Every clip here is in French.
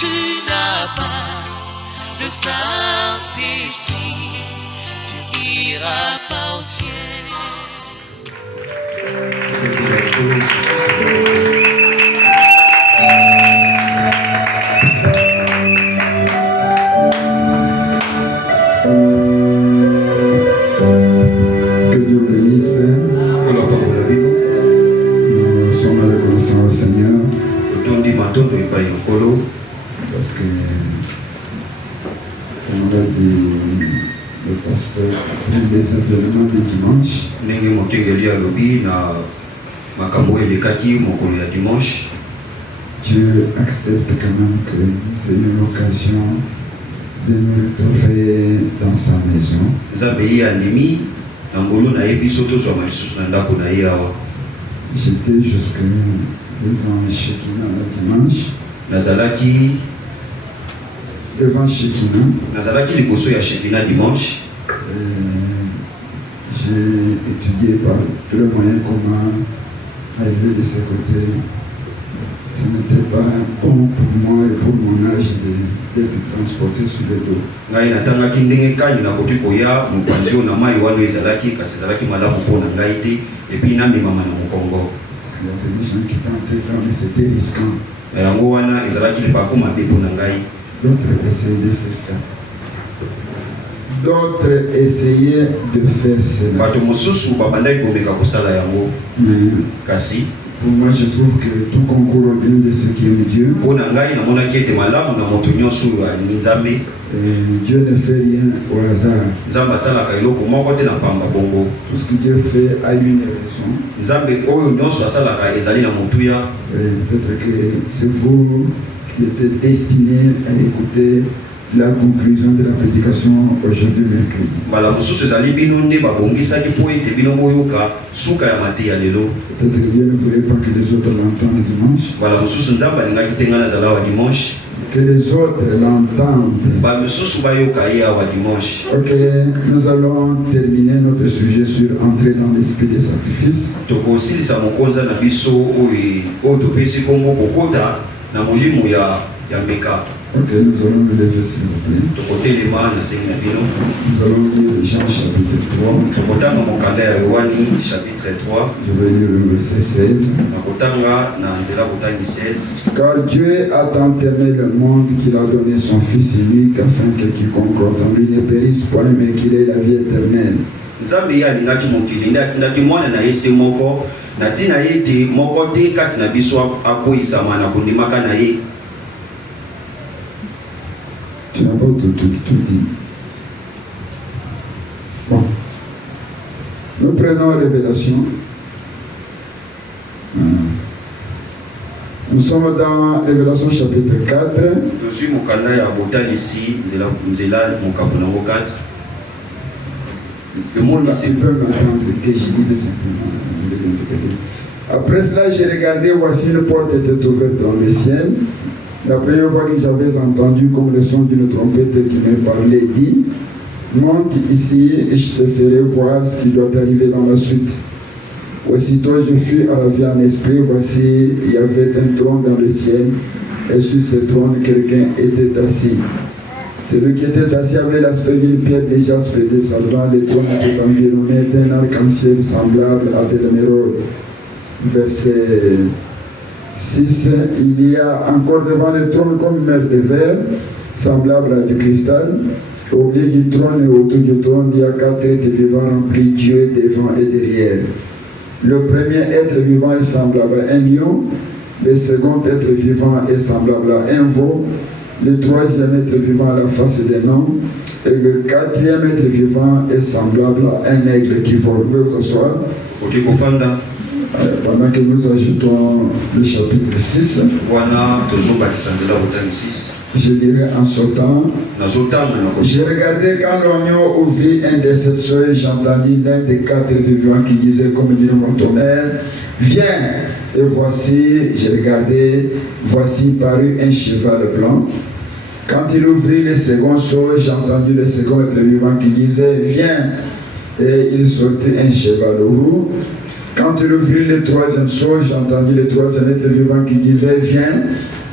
tu n'as pas le Saint-Esprit, tu n'iras pas au ciel. Que Dieu bénisse. Nous sommes reconnaissants au Seigneur parce que, comme on l'a dit, le pasteur a pris des événements de dimanche. Dieu accepte quand même que c'est une occasion de nous retrouver dans sa maison. J'étais jusque devant Shekinah le dimanche. Devant Shekinah dimanche. J'ai étudié par tous les moyens comment arriver de ce côté. Ce n'était pas bon pour moi et pour mon âge d'être transporté sur le dos. Parce qu'il y avait des gens qui tentaient ça, mais c'était risquant. D'autres essayaient de faire ça. Mais pour moi, je trouve que tout concourt au bien de ce qui est Dieu. Dieu ne fait rien au hasard. Tout ce que Dieu fait a une raison. Peut-être que c'est vous qui êtes destinés à écouter la conclusion de la prédication aujourd'hui mercredi. Peut-être que Dieu ne voulait pas que les autres l'entendent dimanche. Que les autres l'entendent. Ok, nous allons terminer notre sujet sur entrer dans l'esprit des sacrifices. Ok, nous allons nous lever s'il vous plaît. Nous allons lire Jean chapitre 3. Je vais lire le verset 16. Car Dieu a tant aimé le monde qu'il a donné son Fils unique afin que quiconque croit en lui ne périsse point mais qu'il ait la vie éternelle. Tu n'as pas tout dit. Bon. Nous prenons Révélation. Nous sommes dans Révélation chapitre 4. Le monde ici peut m'attendre que je dise simplement. Après cela, j'ai regardé, voici une porte était ouverte dans le ciel. La première fois que j'avais entendu comme le son d'une trompette qui me parlait dit: monte ici et je te ferai voir ce qui doit arriver dans la suite. Aussitôt je fus à la vie en esprit, voici il y avait un trône dans le ciel et sur ce trône quelqu'un était assis. Celui qui était assis avait l'aspect d'une pierre de jaspe et de safran. Le trône était environné d'un arc-en-ciel semblable à de l'émeraude. Verset 6. Il y a encore devant le trône comme une mer de verre, semblable à du cristal. Au milieu du trône et autour du trône, il y a 4 êtres vivants remplis Dieu devant et derrière. Le premier être vivant est semblable à un lion. Le second être vivant est semblable à un veau. Le troisième être vivant à la face d'un homme. Et le quatrième être vivant est semblable à un aigle qui vole. Vous pouvez vous asseoir. Pendant que nous ajoutons le chapitre 6, je dirais en sautant, j'ai regardé quand l'oignon ouvrit un de ces seuils, j'entendis l'un des 4 vivants qui disait comme dit mon tonnerre: viens. Et voici, j'ai regardé, voici parut un cheval blanc. Quand il ouvrit le second seuil, j'ai entendu le second être vivant qui disait: viens. Et il sortit un cheval roux. Quand il ouvrit le troisième seuil, j'ai entendu le troisième être vivant qui disait: viens.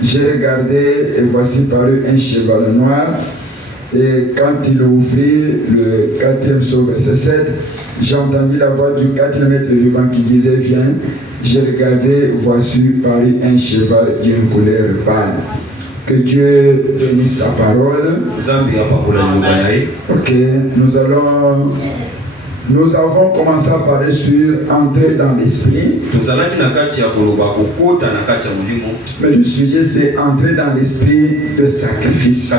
J'ai regardé et voici paru un cheval noir. Et quand il ouvrit le 4e psaume, verset 7, j'ai entendu la voix du 4e être vivant qui disait: viens. J'ai regardé, voici paru un cheval d'une couleur pâle. Que Dieu bénisse sa parole. Ok, nous avons commencé à parler sur entrer dans l'esprit. Mais le sujet c'est entrer dans l'esprit de sacrifice.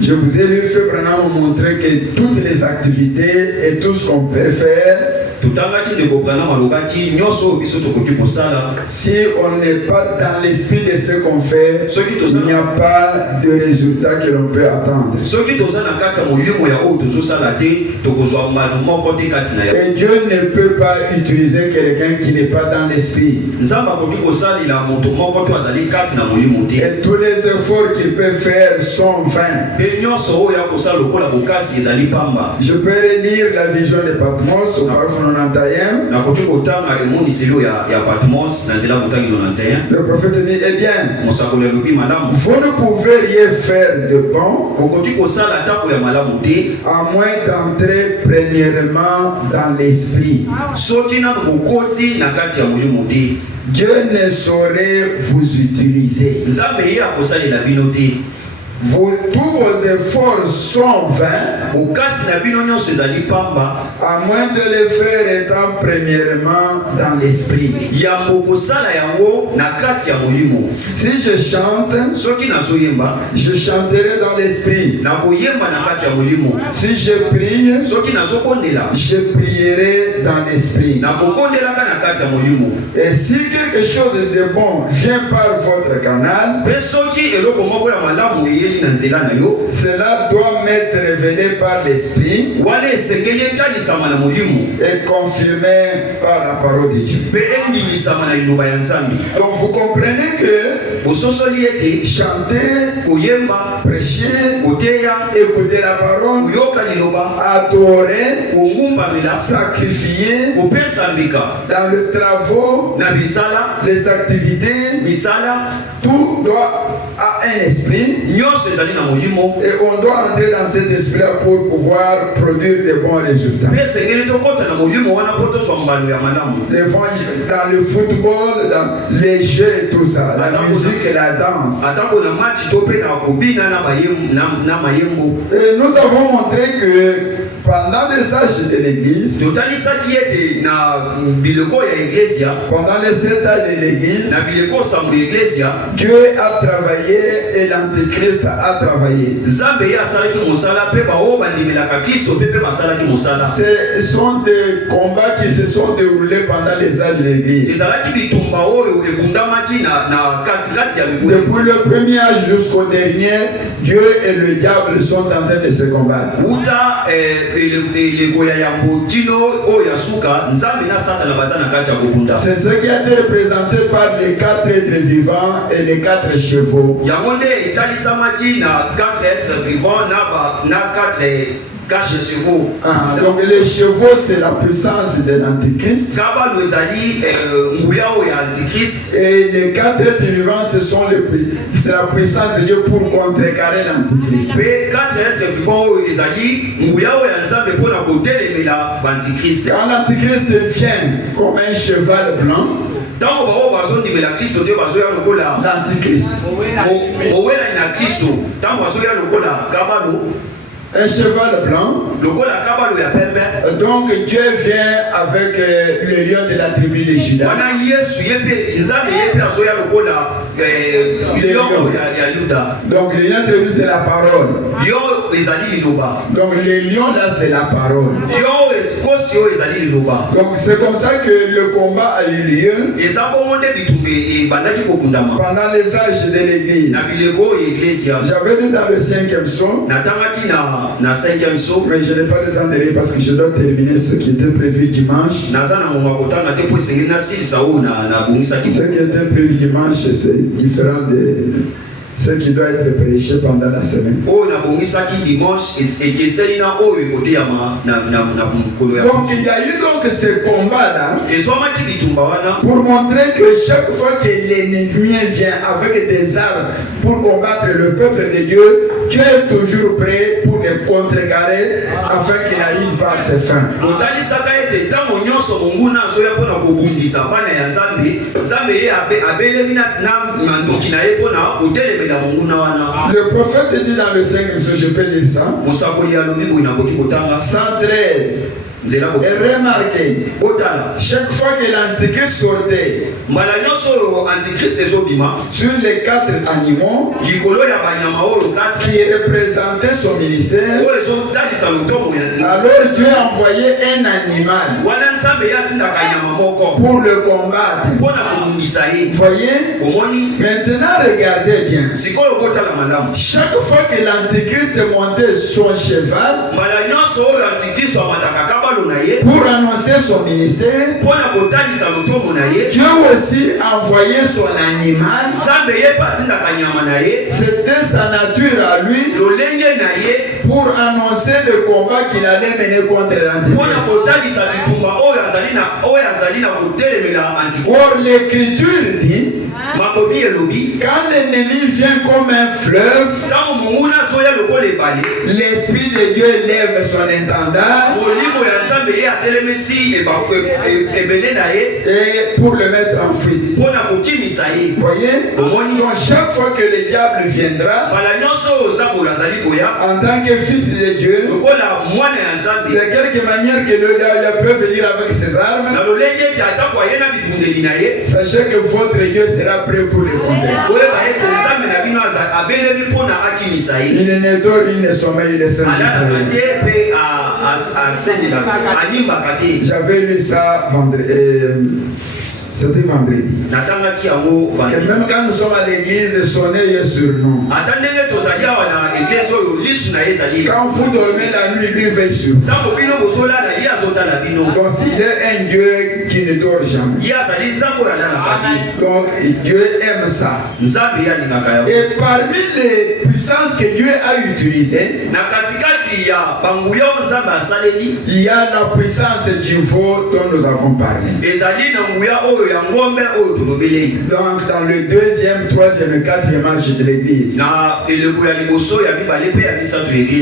Je vous ai lu, Frère Branham montrer que toutes les activités et tout ce qu'on peut faire, si on n'est pas dans l'esprit de ce qu'on fait, il n'y a pas de résultat que l'on peut attendre. Et Dieu ne peut pas utiliser quelqu'un qui n'est pas dans l'esprit. Et tous les efforts qu'il peut faire sont vains. Je peux relire la vision de Patmos au paragraphe 91. Le prophète dit: eh bien, vous ne pouvez rien faire de bon à moins d'entrer premièrement dans l'esprit. Dieu ne saurait vous utiliser. Tous vos efforts sont vains à moins de les faire étant premièrement dans l'esprit. Si je chante, je chanterai dans l'esprit. Si je prie, je prierai dans l'esprit. Et si quelque chose de bon vient par votre canal, cela doit m'être révélé par l'esprit et confirmé par la parole de Dieu. Donc vous comprenez que chanter, prêcher, écouter la parole, adorer, sacrifier dans le travail, les activités, tout doit avoir un esprit. Et on doit entrer dans cet esprit-là pour pouvoir produire de bons résultats. Dans le football, dans les jeux et tout ça, la musique et la danse. Et nous avons montré que pendant les âges de l'église, pendant les 7 ans de l'église, Dieu a travaillé et l'antéchrist a travaillé. Ce sont des combats qui se sont déroulés pendant les âges de l'église. Depuis le premier âge jusqu'au dernier, Dieu et le diable sont en train de se combattre. C'est ce qui a été représenté par les 4 êtres vivants et les 4 chevaux. Donc les chevaux c'est la puissance de l'antichrist. Et les 4 êtres vivants c'est la puissance de Dieu pour contrecarrer l'antichrist. Quand l'antichrist vient comme un cheval blanc, l'antichrist, un cheval blanc. Donc Dieu vient avec le lion de la tribu de Juda. Donc le lion de la tribu c'est la parole. Donc le lion là c'est la parole. Donc c'est comme ça que le combat a eu lieu pendant les âges de l'église. J'avais lu dans le 5e psaume, mais je n'ai pas le temps de lire parce que je dois terminer ce qui était prévu dimanche. Ce qui était prévu dimanche, c'est différent ce qui doit être prêché pendant la semaine. Donc il y a eu donc ce combat-là pour montrer que chaque fois que l'ennemi vient avec des armes pour combattre le peuple de Dieu, Dieu est toujours prêt pour les contrecarrer afin qu'il n'arrive pas à ses fins. Le prophète dit dans le 5, je peux lire ça. 113. Et remarquez, chaque fois que l'Antichrist sortait sur les 4 animaux qui représentaient son ministère, alors Dieu a envoyé un animal pour le combattre. Voyez? Maintenant regardez bien. Chaque fois que l'Antichrist montait son cheval pour annoncer son ministère, Dieu aussi a envoyé son animal. C'était sa nature à lui pour annoncer le combat qu'il allait mener contre l'Antichrist. Or l'écriture dit, quand l'ennemi vient comme un fleuve, l'Esprit de Dieu lève son intendant et pour le mettre en fuite. Voyez? Donc chaque fois que le diable viendra en tant que fils de Dieu, de quelque manière que le diable peut venir avec ses armes, sachez que votre Dieu sera prêt pour le contrer. Il ne dort, il ne sommeille, il est seul. J'avais lu ça vendredi. C'était vendredi. Et même quand nous sommes à l'église, sonnez sur nous. Quand vous dormez la nuit, lui veille sur vous. Donc il est un Dieu qui ne dort jamais. Donc Dieu aime ça. Et parmi les puissances que Dieu a utilisées, il y a la puissance du veau dont nous avons parlé. Donc dans le 2e, 3e, 4e âge de l'église.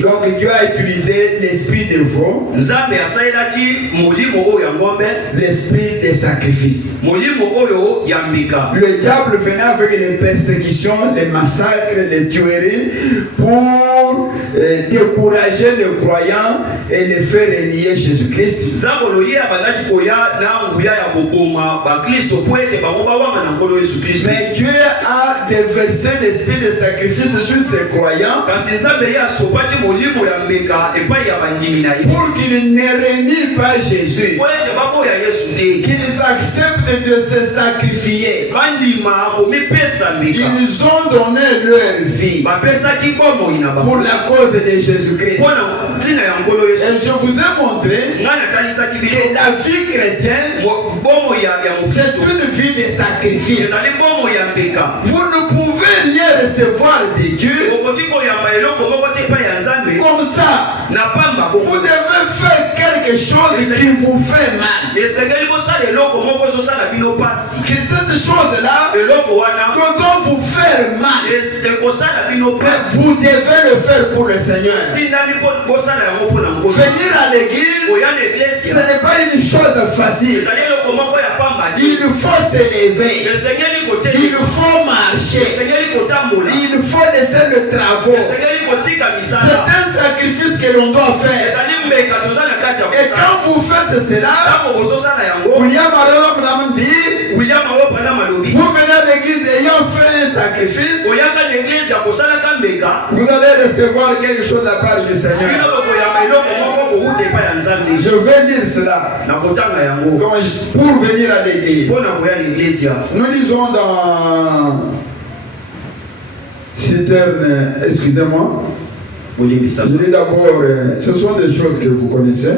Donc Dieu a utilisé l'esprit de veau, l'esprit des sacrifices. Le diable venait avec les persécutions, les massacres, les tueries pour décourager les croyants et les faire relier Jésus-Christ. Mais Dieu a déversé l'esprit de sacrifice sur ses croyants pour qu'ils ne renient pas Jésus, qu'ils acceptent de se sacrifier. Ils ont donné leur vie pour la cause de Jésus-Christ. Et je vous ai montré que la vie chrétienne, c'est une vie de sacrifice. Vous ne pouvez rien recevoir de Dieu comme ça. Vous devez faire quelque chose qui vous fait mal. Que cette chose-là doit vous faire mal. Mais vous devez le faire pour le Seigneur. Venir à l'église, ce n'est pas une chose facile. Il faut s'élever. Il faut marcher. Il faut laisser le travail. C'est un sacrifice que l'on doit faire. Et quand vous faites cela, William Abraham dit, vous venez à l'église ayant fait un sacrifice, vous allez recevoir quelque chose de la part du Seigneur. Je vais dire cela. Donc, pour venir à l'église, nous lisons dans Citerne, excusez-moi. Je lis d'abord, ce sont des choses que vous connaissez.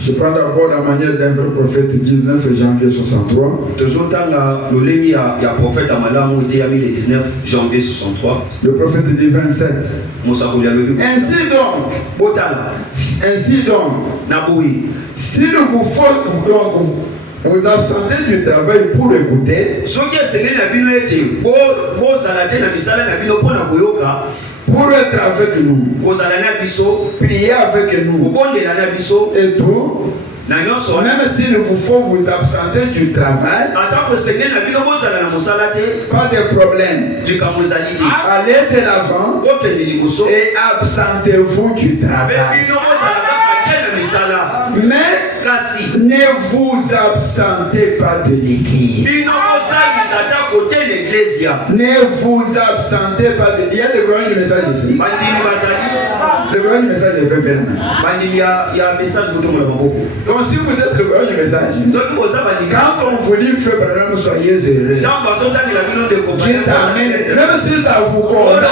Je prends d'abord la manière d'un vrai prophète 19 janvier 63. Le 19 janvier 63. Le prophète dit 27. Ainsi donc, si vous vous absentez du travail pour écouter, pour être avec nous, prier avec nous et tout, même s'il vous faut vous absenter du travail, pas de problème. Allez de l'avant et absentez-vous du travail. Mais ne vous absentez pas de l'église. Ne vous absentez pas de... Il y a le grand message ici. Le grand message de Frère Bernard. Donc si vous êtes le grand message, quand on vous dit Frère Bernard, soyez heureux. Dieu t'amène, même si ça vous condamne.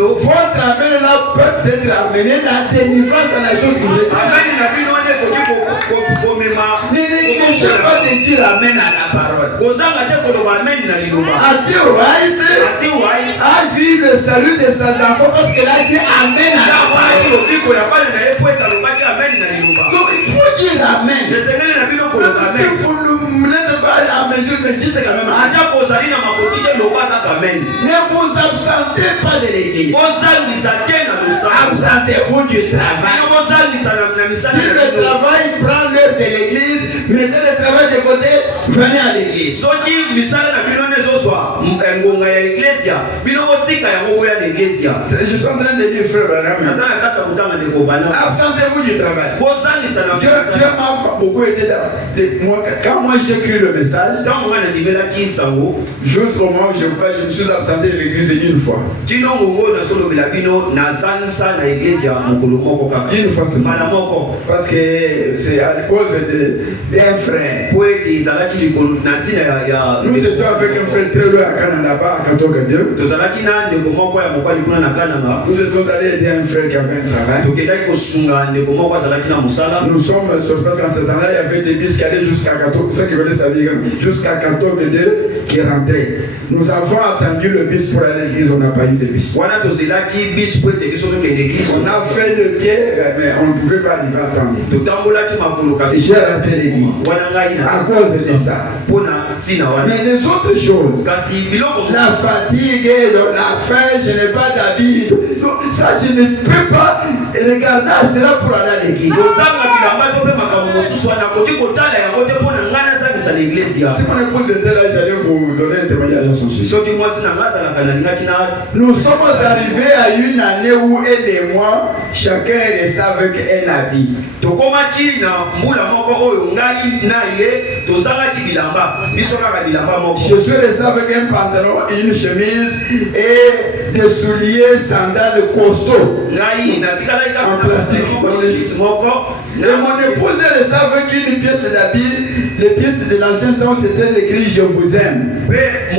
Votre amène là peut être amené la délivrance dans la chose que vous êtes. Ne négligez pas de dire amen à la parole. A-t-il right à vivre le salut de ses enfants parce que là il dit amen à la parole. Donc il faut dire amen. Si vous n'êtes pas à la mesure, mais dites quand même amen. Ne vous absentez pas de l'église. Absentez-vous du travail. Si le travail prend l'heure de l'église, mettez le travail de côté, venez à l'église. Je suis en train de dire, frère Branham, absentez-vous du travail. Dieu m'a beaucoup aidé. Quand moi j'écris le message, jusqu'au moment où je me suis absenté de l'église une fois. Une fois seulement. Parce que c'est à cause d'un frère. Nous étions avec un frère très loin à Canada, à Katoka Dieu. Nous étions allés aider un frère qui avait un travail. Nous sommes parce qu'en ce temps-là, il y avait des bus qui allaient jusqu'à Katoka, ceux qui venaient s'habiller jusqu'à Katoka Dieu qui rentraient. Nous avons attendu le bus pour aller à l'église, on n'a pas eu de bus. On a fait le pied, mais on ne pouvait pas arriver à attendre. J'ai raté l'église à cause de ça. Mais les autres choses, la fatigue, la faim, je n'ai pas d'habit, ça je ne peux pas regarder cela pour aller à l'église. Si mon épouse était là, j'allais vous donner un témoignage à son sujet. Nous sommes arrivés à une année où elle et moi, chacun est resté avec un habit. Je suis resté avec un pantalon, une chemise et des souliers, sandales costauds en plastique. Et mon épouse est restée avec une pièce d'habit. Les pièces de l'ancien temps, c'était l'église Je vous aime. Et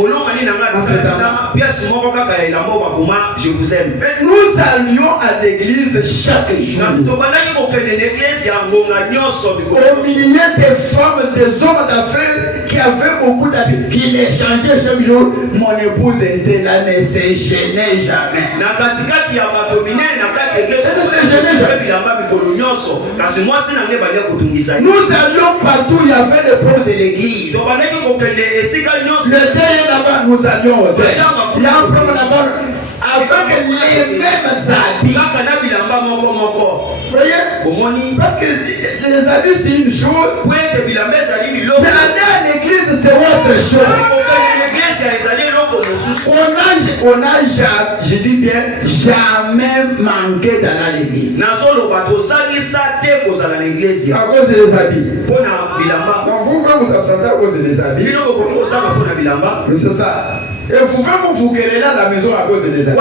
nous allions à l'église chaque jour. Au milieu des femmes, des hommes d'affaires qui avaient beaucoup d'habits, qui l'échangeaient chaque jour. Mon épouse était là, ne se gênait jamais. Ne se gênait jamais. Nous allions partout, il y avait le pont de l'église. Le thé là-bas, nous allions au thé. Il y a un pont là-bas avec les mêmes habits. Voyez? Parce que les habits c'est une chose, mais aller à l'église c'est autre chose. On a jamais, je dis bien, jamais manqué d'aller à l'église. À cause des habits. Donc vous vous absentez à cause des habits. Mais c'est ça. Et vous pouvez vous quereller à la maison à cause des habits.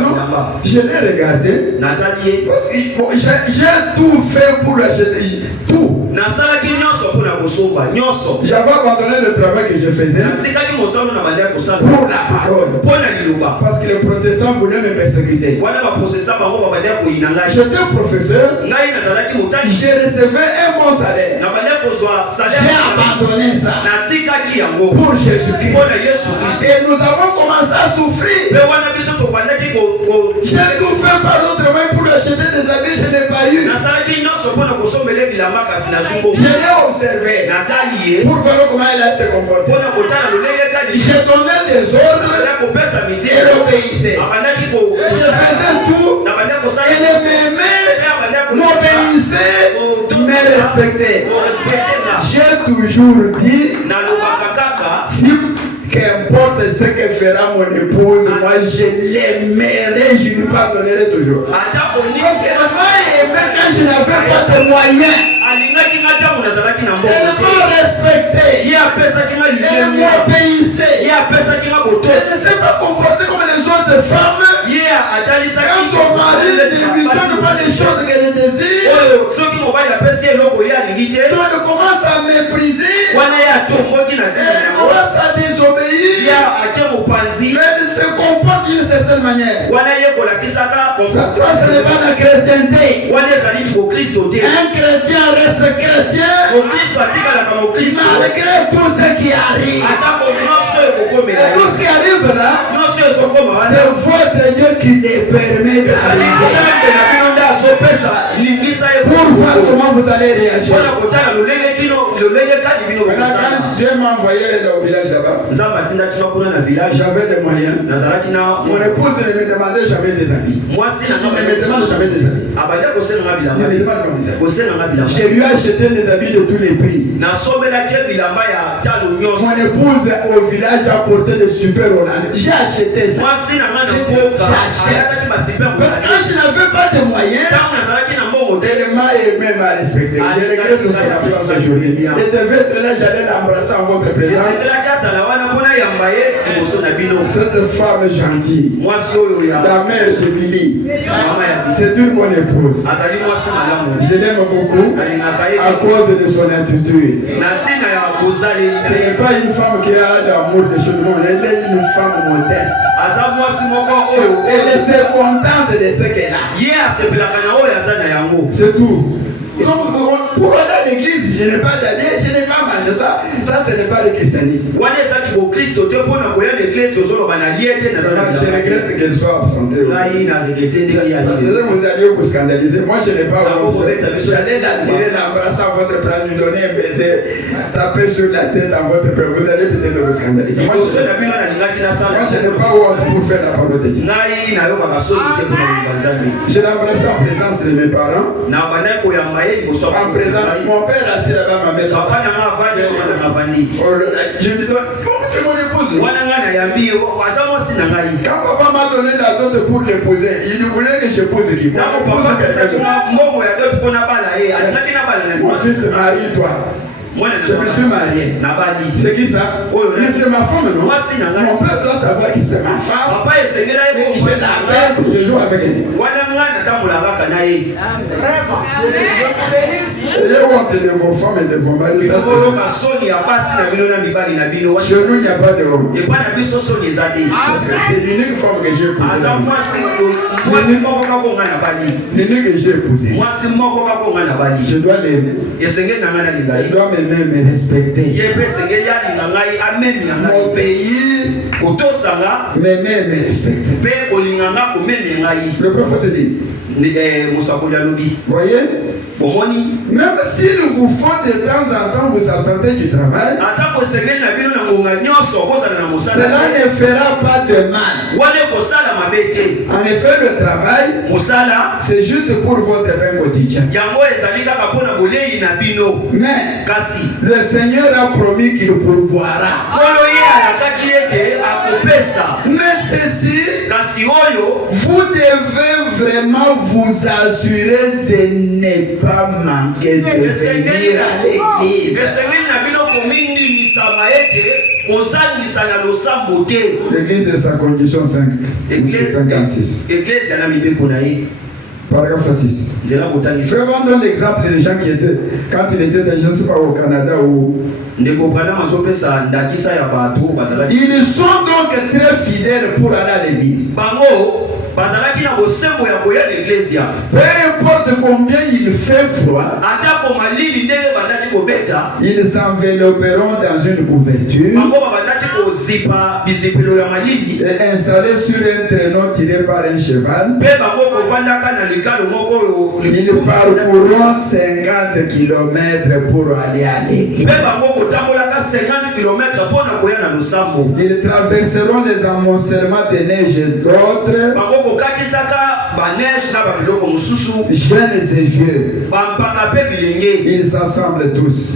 Non, je l'ai regardé. Parce que j'ai tout fait pour l'acheter. Tout. J'avais abandonné le travail que je faisais pour la parole. Parce que les protestants voulaient me persécuter. J'étais professeur, je recevais un bon salaire. J'ai abandonné ça pour Jésus-Christ. Et nous avons commencé à souffrir. J'ai tout fait par d'autres mains pour acheter des habits, je n'ai pas eu. Je l'ai observé pour voir comment elle a se comporté. J'ai donné des ordres et elle obéissait. Je faisais tout, elle m'aimait, m'obéissait, me respectait. J'ai toujours dit, si qu'importe ce que fera mon épouse, moi je l'aimerai, je lui pardonnerai toujours. Parce qu'elle m'a aimé quand je n'avais pas de moyens. Elle m'a respecté. Elle m'obéissait. Elle ne s'est pas comportée comme les autres femmes. Quand son mari ne lui donne pas les choses qu'elle désire, donc elle commence à mépriser. Elle commence à désobéir. Elle se comporte d'une certaine manière. Ça, ce n'est pas la chrétienté. Un chrétien reste chrétien malgré tout ce qui arrive. Et tout ce qui arrive là, c'est votre Dieu qui les permet d'arriver. Pour voir comment vous allez réagir. Quand Dieu m'a envoyé au village là-bas, j'avais des moyens. Mon épouse ne me demandait jamais des amis. Il ne me demande jamais des amis. Je lui ai acheté des habits de tous les prix. Mon épouse au village a porté des super Hollandais. J'ai acheté ça. Parce que quand je n'avais pas de moyens, elle m'a aimé, m'a respecté. Je regrette de son absence aujourd'hui. Et devait être là, j'allais l'embrasser en votre présence. Cette femme gentille, la mère de Billy, c'est une bonne épouse. Je l'aime beaucoup à cause de son attitude. Ce n'est pas une femme qui a l'amour des choses du monde, elle est une femme modeste. Elle est contente de ce qu'elle a. C'est tout. Donc, pour aller à l'église, je n'ai pas d'aller, je n'ai pas mangé ça. Ça, ce n'est pas le christianisme. Je regrette qu'elle soit absentée. Vous alliez vous scandaliser. Moi, je n'ai pas honte. J'allais la tirer, l'embrasser à votre bras, lui donner un baiser, taper sur la tête à votre bras. Vous allez peut-être vous scandaliser. Moi, je n'ai pas honte pour faire la parole de Dieu. Je l'embrasse en présence de mes parents. En présence, mon père assis là-bas, ma mère. Je lui donne, c'est mon épouse. Quand papa m'a donné la dot pour l'épouser, il voulait que j'épouse qui? Mon fils, marie-toi. Je me suis marié. C'est qui ça? Mais c'est ma femme, non? Mon père doit savoir que c'est ma femme. Et je l'appelle, je joue avec elle. Ayez honte de vos femmes et de vos maris. Chez nous, il n'y a pas de honte. Parce que c'est l'unique femme que j'ai épousée. L'unique que j'ai épousée. Je dois l'aimer. Elle doit m'aimer, me respecter. M'obéir. M'aimer, me respecter. Le prophète dit. Voyez? Même si vous faites de temps en temps vous absenter du travail, cela ne fera pas de mal. En effet, le travail, c'est juste pour votre pain quotidien. Mais le Seigneur a promis qu'il pourvoira. Mais ceci, vous devez vraiment vous assurer de ne pas manquer de venir à l'église. L'église est sa condition 5. 56. Paragraphe 6. Vraiment donne l'exemple des gens qui étaient, quand il était, je ne sais pas, au Canada ou... Ils sont donc très fidèles pour aller à l'église. Peu importe combien il fait froid, ils s'envelopperont dans une couverture et installés sur un traîneau tiré par un cheval. Ils parcourront 50 km pour aller à l'église. Ils traverseront les amoncellements de neige et d'autres, jeunes et vieux. Ils s'assemblent tous.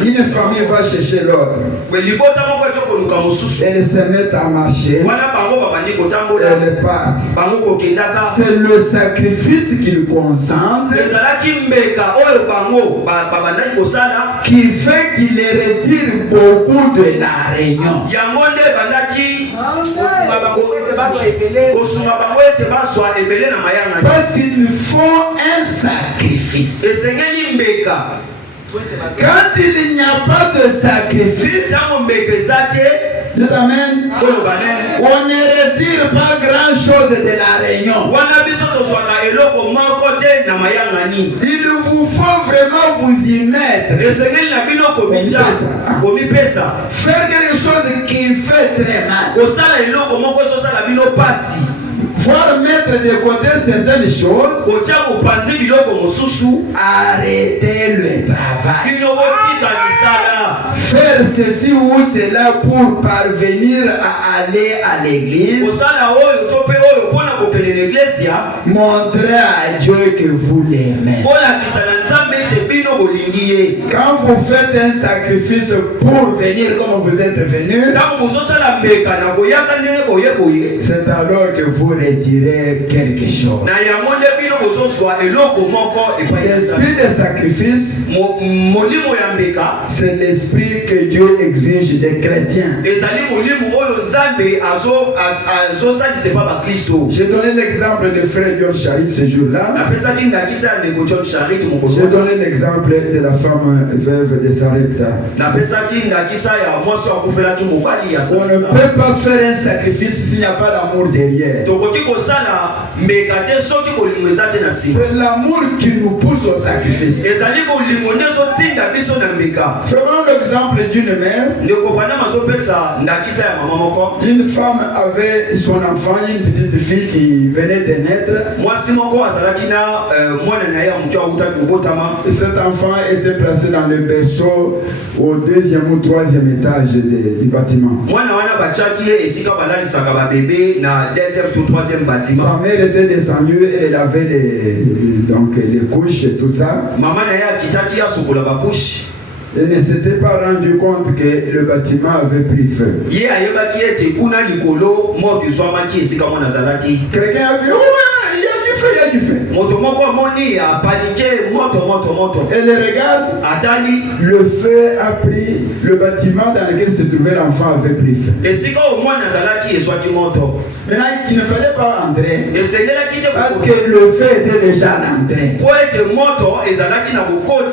Une famille va chercher l'autre. Elles se mettent à marcher. Elles partent. C'est le sacrifice qu'ils consentent qui fait qu'ils retirent beaucoup de la réunion. Parce qu'ils font un sacrifice. Quand il n'y a pas de sacrifice, amen, on ne retire pas grand chose de la réunion. Il vous faut vraiment vous y mettre. Faire quelque chose qui fait très mal. Voir mettre de côté certaines choses, arrêter le travail, faire ceci ou cela pour parvenir à aller à l'église, montrer à Dieu que vous l'aimez. Quand vous faites un sacrifice pour venir comme vous êtes venu, c'est alors que vous retirez quelque chose. L'esprit de sacrifice, c'est l'esprit que Dieu exige des chrétiens. J'ai donné l'exemple de frère John Charit ce jour-là. J'ai donné l'exemple de la femme veuve de Sarepta. On ne peut pas faire un sacrifice s'il n'y a pas d'amour derrière. C'est l'amour qui nous pousse au sacrifice. Prenons l'exemple d'une mère. Une femme avait son enfant, une petite fille qui venait de naître. Cet enfant était placé dans le berceau au 2e ou 3e étage du bâtiment. Sa mère était descendue, elle avait les couches et tout ça. Elle ne s'était pas rendu compte que le bâtiment avait pris feu. Quelqu'un a vu, il y a du feu, il y a du feu. Elle regarde, le feu a pris le bâtiment dans lequel se trouvait l'enfant avait pris feu. Maintenant, il ne fallait pas entrer parce que le feu était déjà entré.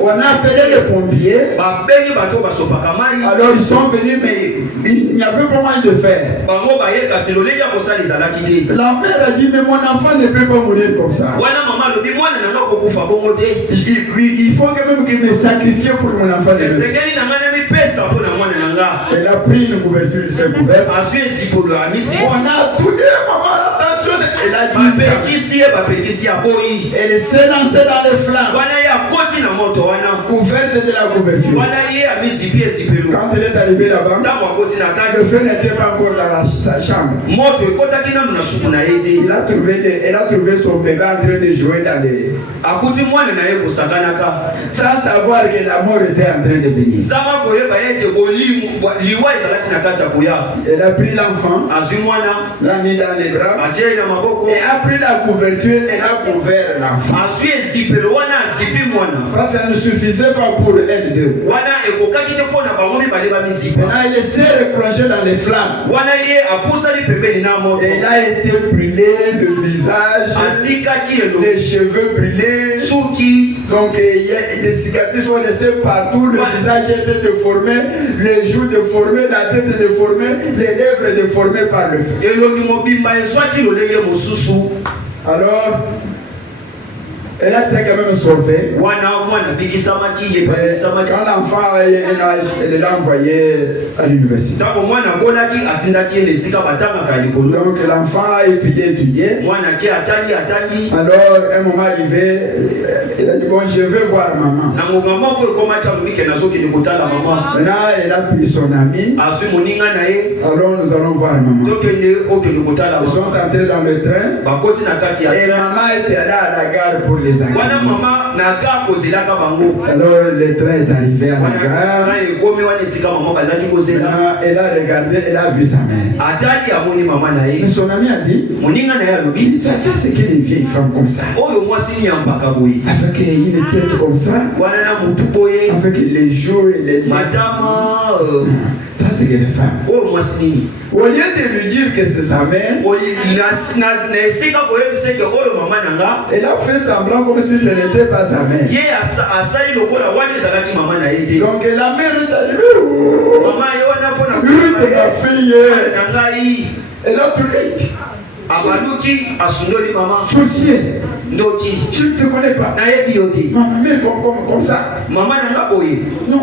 On a appelé les pompiers. Alors ils sont venus, mais il n'y avait pas moyen de faire. La mère a dit, mais mon enfant ne peut pas mourir comme ça. Il faut quand même qu'il me sacrifie pour mon enfant. Elle a pris une couverture, cette couverture. On a tout dit, maman, attention. Elle a dit, elle s'est lancée dans les flammes. Couverte de la couverture. Quand elle est arrivée là-bas, le feu n'était pas encore dans sa chambre. Elle a trouvé son bébé en train de jouer dans les... sans savoir que la mort était en train de venir. Elle a pris l'enfant, l'a mis dans les bras, et a pris la couverture, elle a couvert l'enfant. Parce que ça ne suffisait pas pour elle deux. wana ekokaki te mpona bango mibale bamizipa Maintenant, il s'est replongé dans les flammes. wana ye apusani pembeni na moto Et il a été brûlé, le visage, asikaki les cheveux brûlés. suki Donc, il y a des cicatrices sont restées partout. Le visage était déformé, les joues déformées, la tête déformée, les lèvres déformées par le feu. elongi mobimba ezwaki lolenge mosusu. Alors, elle a été quand même sauvée. Wana mwana bikisamaki ye Mais bikisamaki. quand l'enfant a eu un âge, elle l'a envoyé à l'université. Ntango mwana akolaki atindaki ye esika batangaka likolo. Donc l'enfant a étudié. Mwana ke atangi. Alors, un moment arrivé, il a dit, bon, je vais voir maman. Na ngonga moko ekomaki alobi ke nazokende kotala mama. Maintenant, elle a pris son ami. Azwi moninga na ye. Alors, nous allons voir maman. Tokende okende kotala Ils sont mama. entrés dans le train. Bakoti na kati ya Et train. maman était allée à la gare pour les Wana accueillir. mama na ka kozelaka bango. Alors, le train est arrivé à la Wana gare. ekomi wana esika mama balaki kozela. Maintenant, elle a regardé, elle a vu sa mère. Atali amoni mama na Mais ye. son ami a dit, Moninga na ye alobi. ça c'est que les vieilles femmes comme ça. Oyo mwasi nyambaka boye. Avec une tête comme ça, Wana na mutu boye. avec les joues et les lèvres. Matama. Ça c'est que les femmes. Oyo mwasi nini. Au lieu de lui dire que c'est sa mère, na esika koyebisa ke oyo mama na nga elle a fait semblant comme si ce n'était pas sa mère. ye asali lokola wana ezalaki mama na ye te. Donc la mère est allée, oh, mama ye wana mpona ma fille, na ngai elle a pleuré. abaluki asundoli mama Souciée, ndoki je ne te connais pas. nayebi yo te Maman, mais comme ça. mama na nga boye. Non.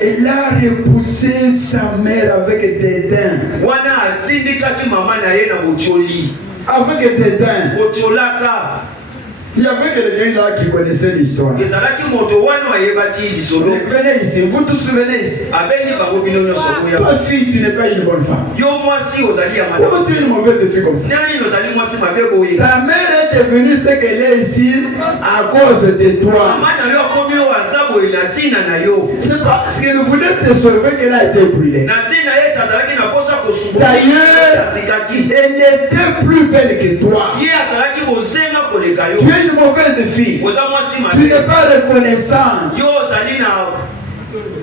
Elle a repoussé sa mère avec dédain. wana atindikaki mama na ye na botioli Avec dédain. botiolaka. Il y avait quelqu'un là qui connaissait l'histoire. ezalaki moto wana ayebaki lisolo Venez ici, vous tous venez ici. abeni bango bino nyonso koya. Toi fille, tu n'es pas une bonne femme. yo mwasi ozali ya Comment matata tu es une mauvaise fille comme ça? nani ozali mwasi mabe boye. Ta mère est devenue ce qu'elle est ici à cause de toi. mama na yo akomi oyo aza boye na ntina na yo. C'est parce qu'elle voulait te sauver qu'elle a été brûlée. na ntina ye azalaki na posa kosuba D'ailleurs, asikaki elle était plus belle que toi. ye azalaki kozenga koleka Tu yo. es une mauvaise fille. oza mwasi Tu mabe n'es pas reconnaissant yo ozali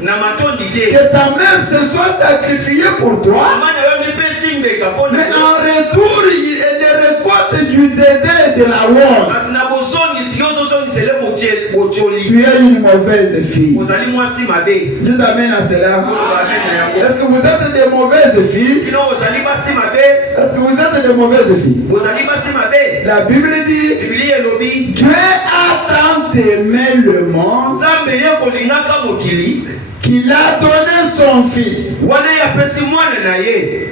na matondi te. que ta mère se soit sacrifiée pour toi. mama na yo mipesi mbeka mpona Mais yo. en retour, elle récolte du dédain et de la honte. kasi na bozongisi yo ozozongisele botioli. Tu es une mauvaise fille. ozali mwasi mabe. Je t'amène à cela. babe na yango. Est-ce que vous êtes des mauvaises filles? kino ozali basi mabe. Est-ce que vous êtes des mauvaises filles? ozali basi mabe. La Bible dit, biblia elobi Dieu a tant aimé le monde nzambe ye kolingaka mokili qu'il a donné son fils. wana ye apesi mwana na ye.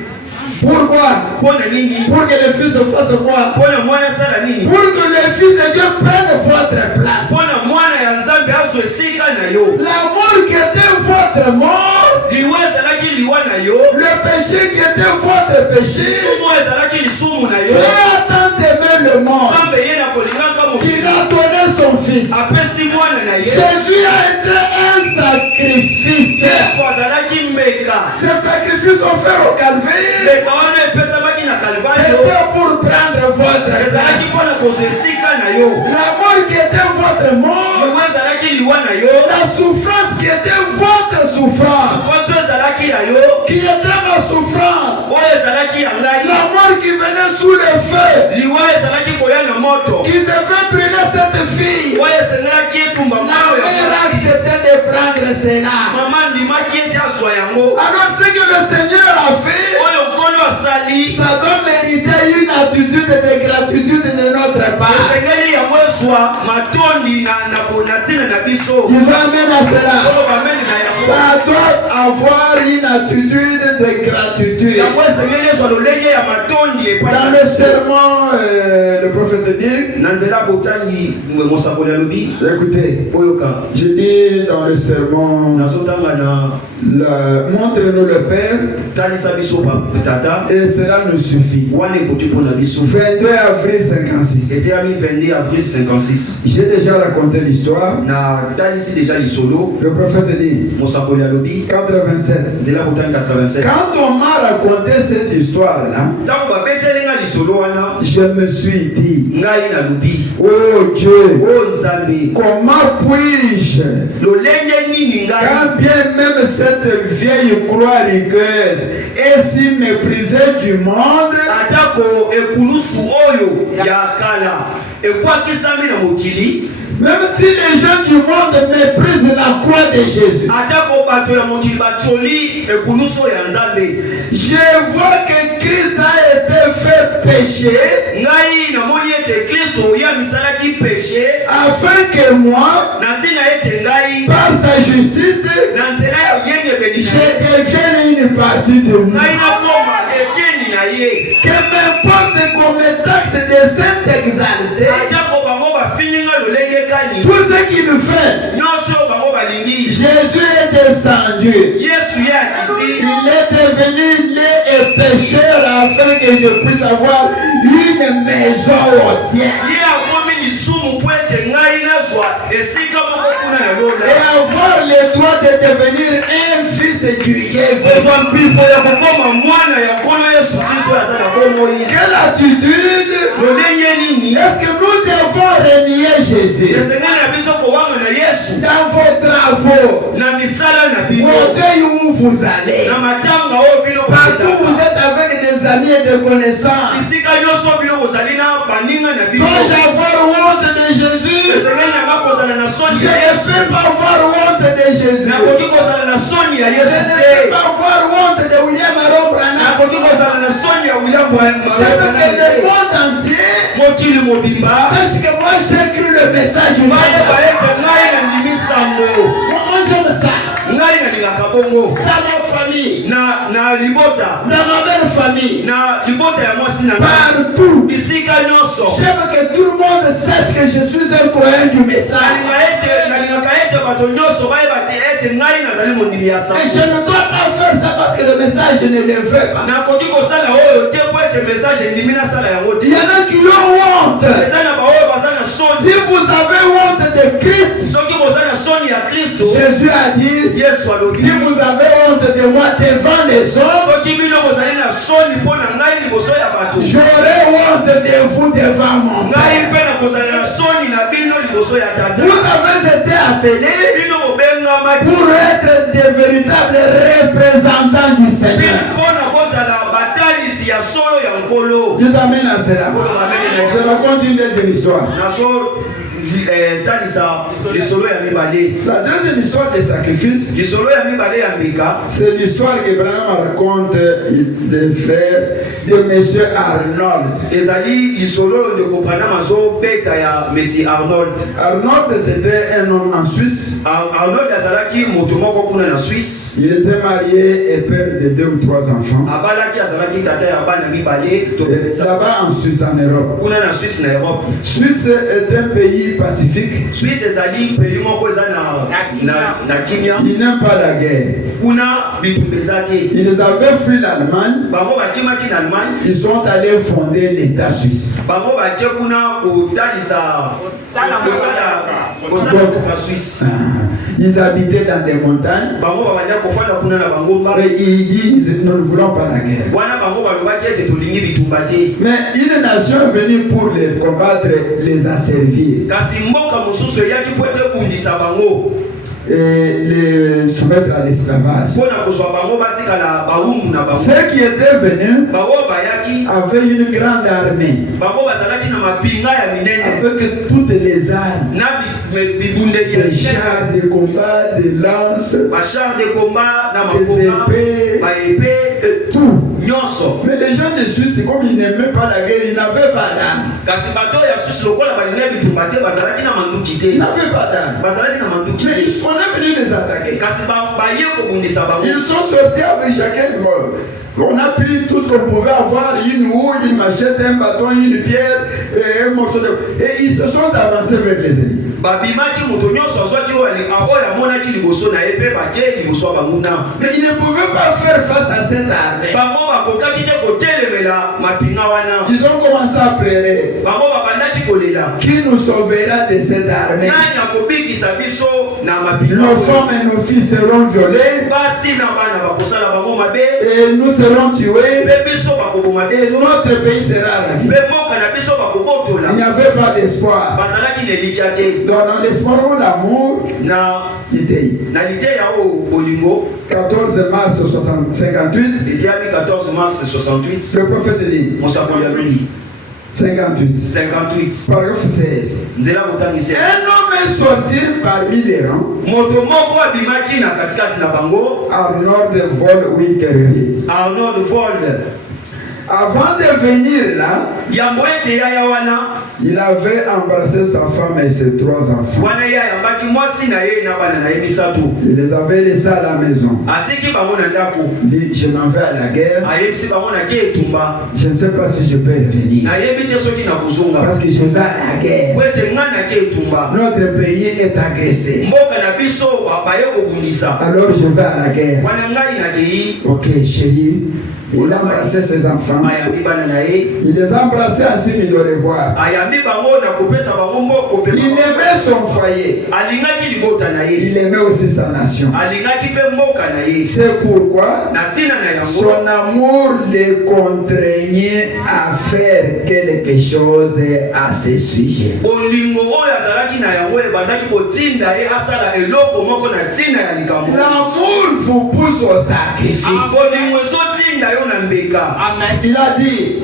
Pourquoi? mpona nini. Pour que le fils fasse quoi? mpona mwana asala nini. Pour que le fils de Dieu prenne votre place. mpona mwana ya nzambe azwa esika na yo. L'amour qui était votre mort, liwa ezalaki liwa na yo. le péché qui était votre péché, lisumu ezalaki lisumu na Dieu yo. a tant aimé le monde nzambe ye na kolingaka qu'il mokili a donné son fils. apesi mwana na ye. Jésus a été un sacrifice. yesu azalaki mbeka. Ces sacrifices offerts au Calvaire, mbeka wana epesamaki na kalvario c'était pour prendre votre ezalaki place. mpona kozwa esika na yo. La mort qui était votre mort, liwa ezalaki liwa na yo. la souffrance qui était votre souffrance, faso ezalaki ya yo. qui était ma souffrance, oyo ezalaki ya ngai. la mort qui venait sous le feu, liwa ezalaki koya na moto. qui devait brûler cette fille. oyo esengelaki etumba La moto ya mère a molai. accepté de prendre cela. mama ndimaki ete azwa yango. Alors ce que le Seigneur a fait, oyo nkolo asali ça doit mériter une attitude de gratitude de notre part. esengeli yango ezwa matondi na ntina na biso. Ils amènent à cela. oyo bamene na yango. Ça doit avoir une attitude de gratitude. yango esengeli ezwa lolenge ya matondi epai Dans na le biso. sermon, le prophète dit, na nzela botangi mosakoli alobi écoutez, oyoka je dis dans le sermon, nazotanga na montre-nous le Père talisa biso tata et cela nous suffit. wana ekoti mpona biso. 22 avril 56. eteyami 22 avril 56. J'ai déjà raconté l'histoire. na talisi deja lisolo. Le prophète dit, 87. nzela botani 87. Quand on m'a raconté cette histoire-là, ntango babetelenga lisolo wana je me suis dit, ngai nalobi oh Dieu, o nzambe comment puis-je, lolenge nini ngai quand bien même cette vieille croix rigueuse est si méprisée du monde, atako ekulusu oyo ya kala ekwakisami na mokili, même si les gens du monde méprisent la croix de Jésus, atako bato ya mokili batoli ekulusu ya nzambe, je vois que Christ a été fait péché ngai namoni ete Kristo ya misalaki péché afin que moi, na ntina ete ngai par sa justice, na nzela ya yengebeli je devienne une partie de lui. ngai nakoma eteni na ye, Que m'importe qu'on me taxe de Saint exalté, atako bango bafininga lolenge kani tout ce qu'il fait, nyonso bango balingi Jésus est descendu. Yesu ye akiti Il est devenu laid et pécheur afin que je puisse avoir une maison au ciel ye akomi lisumu po ete ngai nazwa esika moko kuna na et lola avoir le droit de devenir un fils du Dieu. kozwa mpifo ya kokoma mwana ya nkolo Yesu Kristo aza na bomoi. Quelle attitude Lolenge nini est-ce que nous devons renier Jésus esengeli na biso kowanga na Yesu dans vos travaux, na misala na bino au deuil où vous allez, na matanga oyo bino partout vous bokendaka, êtes avec des amis et des connaissances? esika nyonso bino bozali na baninga na bino Dois-je avoir honte de Jésus? esengeli nanga kozala na soni Je ya ne Yesu, peux pas avoir honte de Jésus. nakoki kozala na soni ya Je Yesu ne te, peux pas avoir honte de William Aron Branham. nakoki kozala na soni ya William Je veux que le Branham monde entier mokili mobimba sache que moi j'ai cru le message du bayeba monde. ete ngai nandimi sango, Moi j'aime ça. ngai nalingaka bongo Dans ma famille, na libota dans ma belle famille, na libota ya mwasi na ngai partout. bisika nyonso J'aime que tout le monde sache que je suis un croyant du message. nalingaka ete bato nyonso bayeba te ete ngai nazali mondimi ya Et sango, je ne dois pas faire ça parce que le message je ne le veux pas. nakoki kosala oyo te po ete message endimi nasala yango te. Il y en a qui ont honte. eza na baoyo baza na Si soni, vous avez honte de Christ, soki boza na soni ya Kristo, Jésus a dit, Yesu alobi si vous avez honte de moi devant les hommes, soki bino bozali na soni mpo na ngai liboso ya bato, j'aurai honte de vous devant mon ngai Père. mpe nakozala na soni na bino liboso ya tata. Vous avez été appelés Bino bobengamaki pour être des véritables représentants du Seigneur. mpo na kozala batalisi ya solo ya nkolo. Dieu t'amène à cela. Je raconte une deuxième histoire. naso talisa lisolo ya mibale, La deuxième histoire des sacrifices, lisolo ya mibale ya mbika c'est l'histoire qu'Abraham raconte des frères de monsieur Arnold. ezali lisolo oyo ndeko Branham azobeta ya Messi Arnold. Arnold, c'était un homme en Suisse. Arnold azalaki moto moko kuna na Suisse, Il était marié et père de 2 ou 3 enfants. abalaki azalaki tata ya bana mibale to Et là-bas en Suisse, en Europe. kuna na Suisse na Europe. Suisse est un pays pacifique. Suisse ezali pays moko eza na kimia, Il n'aime pas la guerre. kuna bitumba eza te. Ils avaient fui l'Allemagne. Bango bakimaki na Allemagne, Ils sont allés fonder l'État suisse. bango bakie kuna kotalisa kosala mboka Suisse. Ils habitaient dans des montagnes. Bango babanda kofanda kuna na bangomba, Et ils disent, nous ne voulons pas la guerre. wana bango balobaki ete tolingi bitumba te. Mais une nation venue pour les combattre les a servi Kasi mboka mosusu eyaki po ete ebundisa bango et les soumettre à l'esclavage. mpo na kozwa bango batikala bawumbu na bango. Ceux qui étaient venus Bango bayaki, avaient une grande armée bango bazalaki na mapinga ya minene avec toutes les armes, na bibundeli ya des minene, chars de combat, des lances, bachar de combat na des makonga, épées baepe et tout. nyonso. Mais les gens de Suisse, comme ils n'aimaient pas la guerre, ils n'avaient pas d'armes. Kasi bato ya Suisse lokola balingi bitumba te, bazalaki na manduki Ils te, n'avaient pas d'armes. bazalaki na manduki Mais te. on est venu les attaquer. Kasi baye kobundisa bango. Ils sont sortis avec chacun mort. On a pris tout ce qu'on pouvait avoir, une houille, une machette, un bâton, une pierre, et un morceau de... Et ils se sont avancés vers les ennemis. Babimaki moto nyonso azwaki oyo amonaki liboso na ye mpe batie liboso ya bango na. Mais ils ne pouvaient pas faire face à cette armée. Bango bakokaki te kotelemela mapinga wana. Ils ont commencé à pleurer. Bango babandaki kolela. Qui nous sauvera de cette armée? Nani akobikisa biso nos femmes et nos filles seront violées, et nous serons tués, et notre pays sera ravi. Il n'y avait pas d'espoir. Donc dans l'espoir ou l'amour, 14 mars 58, le prophète dit 58. Paragraphe 16. Un homme est sorti parmi les rangs. Arnaud de Vol-Winkerit. Avant de venir là, il avait embrassé sa femme et ses 3 enfants. Il les avait laissés à la maison. Il dit, je m'en vais à la guerre. Je ne sais pas si je peux revenir. Parce que je vais à la guerre. Notre pays est agressé. Alors je vais à la guerre. Ok, chérie. Il a embrassé ses enfants. Il les a embrassés ainsi qu'il le revoir. Il aimait son foyer. Il aimait aussi sa nation. C'est pourquoi son amour le contraignait à faire quelque chose à ce sujet. L'amour vous pousse au sacrifice. Il a dit,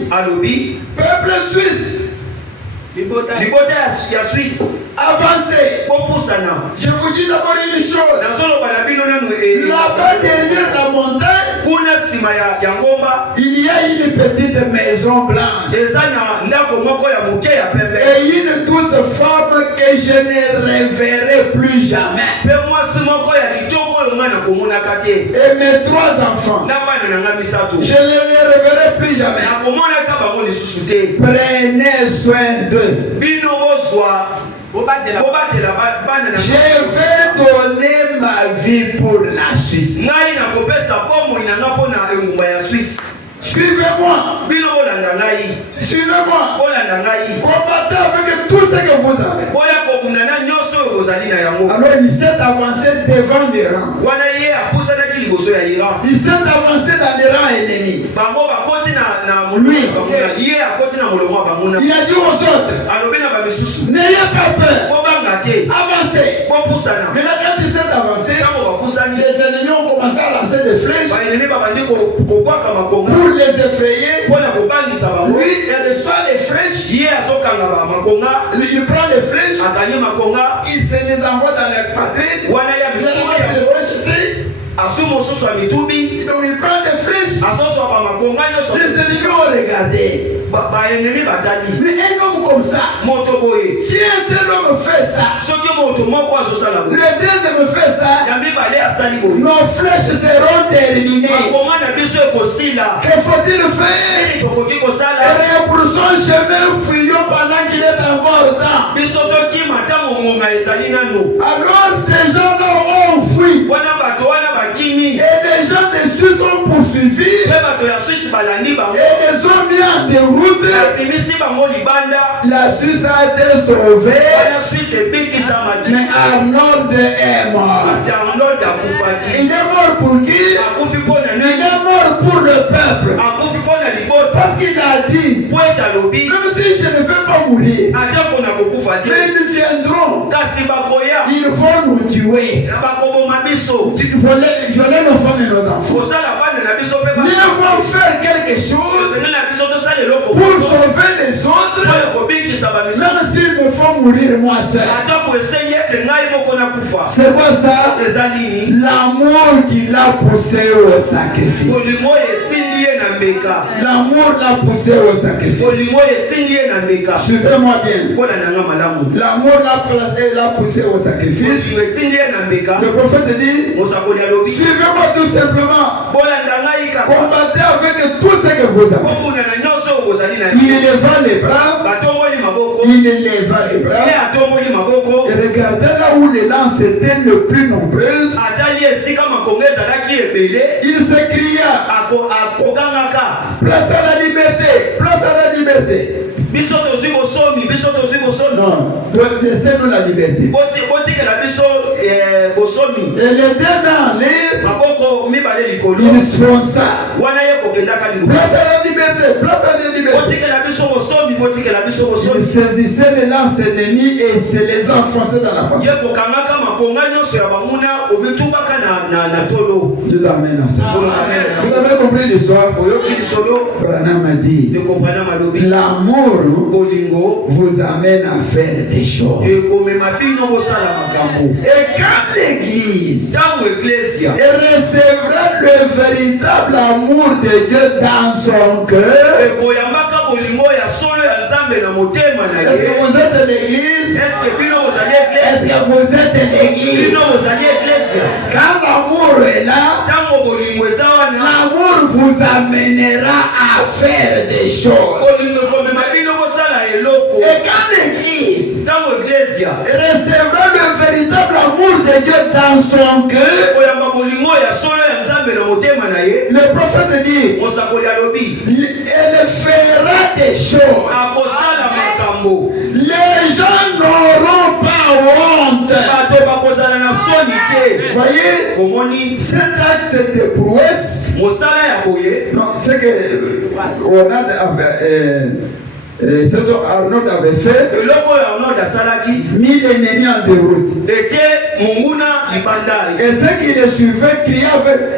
peuple suisse, avancez. Je vous dis d'abord une chose. Là-bas derrière la montagne, il y a une petite maison blanche et une douce femme que je ne reverrai plus jamais. Et mes 3 enfants, je ne les reverrai plus jamais. Prenez soin d'eux. Je vais donner ma vie pour la Suisse. Suivez-moi. Suivez-moi. Combattez avec tout ce que vous avez. Alors il s'est avancé devant les rangs. Il s'est avancé dans les rangs ennemis. Lui, il a dit aux autres, n'ayez pas peur. Avancez. Maintenant quand il s'est avancé, les ennemis ont commencé à lancer des flèches pour les effrayer. Lui, il reçoit les flèches. Il prend les flèches. Il se les envoie dans les poitrines. Il lance les flèches ici. Donc il prend des flèches. Les ennemis ont regardé. Mais un homme comme ça, si un seul homme fait ça, le deuxième fait ça, nos flèches seront terminées. Que faut-il faire? Rebroussons chemin, fuyons pendant qu'il est encore temps. Alors ces gens-là ont fui. Et les gens de Suisse ont poursuivi. Et les ont mis en déroute. La Suisse a été sauvée. Mais Arnaud est mort. Il est mort pour qui? Il est mort pour le peuple. Parce qu'il a dit, même si je ne vais pas mourir, mais ils viendront. Ils vont nous tuer. Violer nos femmes et nos enfants. Ils vont faire quelque chose pour sauver les autres. Même s'ils me font mourir moi seul. C'est quoi ça? L'amour qui l'a poussé au sacrifice. L'amour l'a poussé au sacrifice. Suivez-moi bien. L'amour l'a poussé au sacrifice. Le prophète dit, suivez-moi tout simplement. Combattez avec tout ce que vous avez. Il éleva les bras. Il éleva les bras. Et regardez là où les lances étaient le plus nombreuses. Il s'écria, place à la liberté, place à la liberté. Non, laissez-nous la liberté. Et les deux mains en l'air, maboko mibale likolo ils font ça. wana ye kokendaka Place à la liberté, place à la liberté. botikela biso bosomi botikela biso Ils bosomi saisissaient les lances ennemies et se les enfonçaient dans la ye porte. kokangaka makonga nyonso ya bamuna omitubaka na tolo. Dieu t'amène à ça. Vous avez compris l'histoire? oyoki lisolo Branham a dit, ekopana malobi l'amour bolingo vous amène à faire des choses. ekomema bino bosala makambo. Et quand l'église ntango eklesia recevra le véritable amour de Dieu dans son cœur, ekoyambaka bolingo ya solo ya nzambe na motema na est-ce ye. que vous êtes l'église? Eske bino bozali Est-ce eklesia que vous êtes l'église? bino bozali eklesia Quand l'amour est là, ntango bolingo eza wana l'amour vous amènera à faire des choses. bolingo ekomema bino bosala eloko. Et quand l'église ntango eklesia recevra le véritable amour de Dieu dans son cœur, koyamba bolingo ya solo ya nzambe na motema na ye, le prophète dit, mosakoli alobi elle fera des choses. akosala makambo. Les gens n'auront pas honte. bato bakozala na soni te. Voyez, omoni cet acte de prouesse, mosala ya boye non, c'est que Arnaud avait fait, eloko oyo arnold asalaki mis l'ennemi en déroute. etie monguna libanda ye. Et ceux qui le suivaient criaient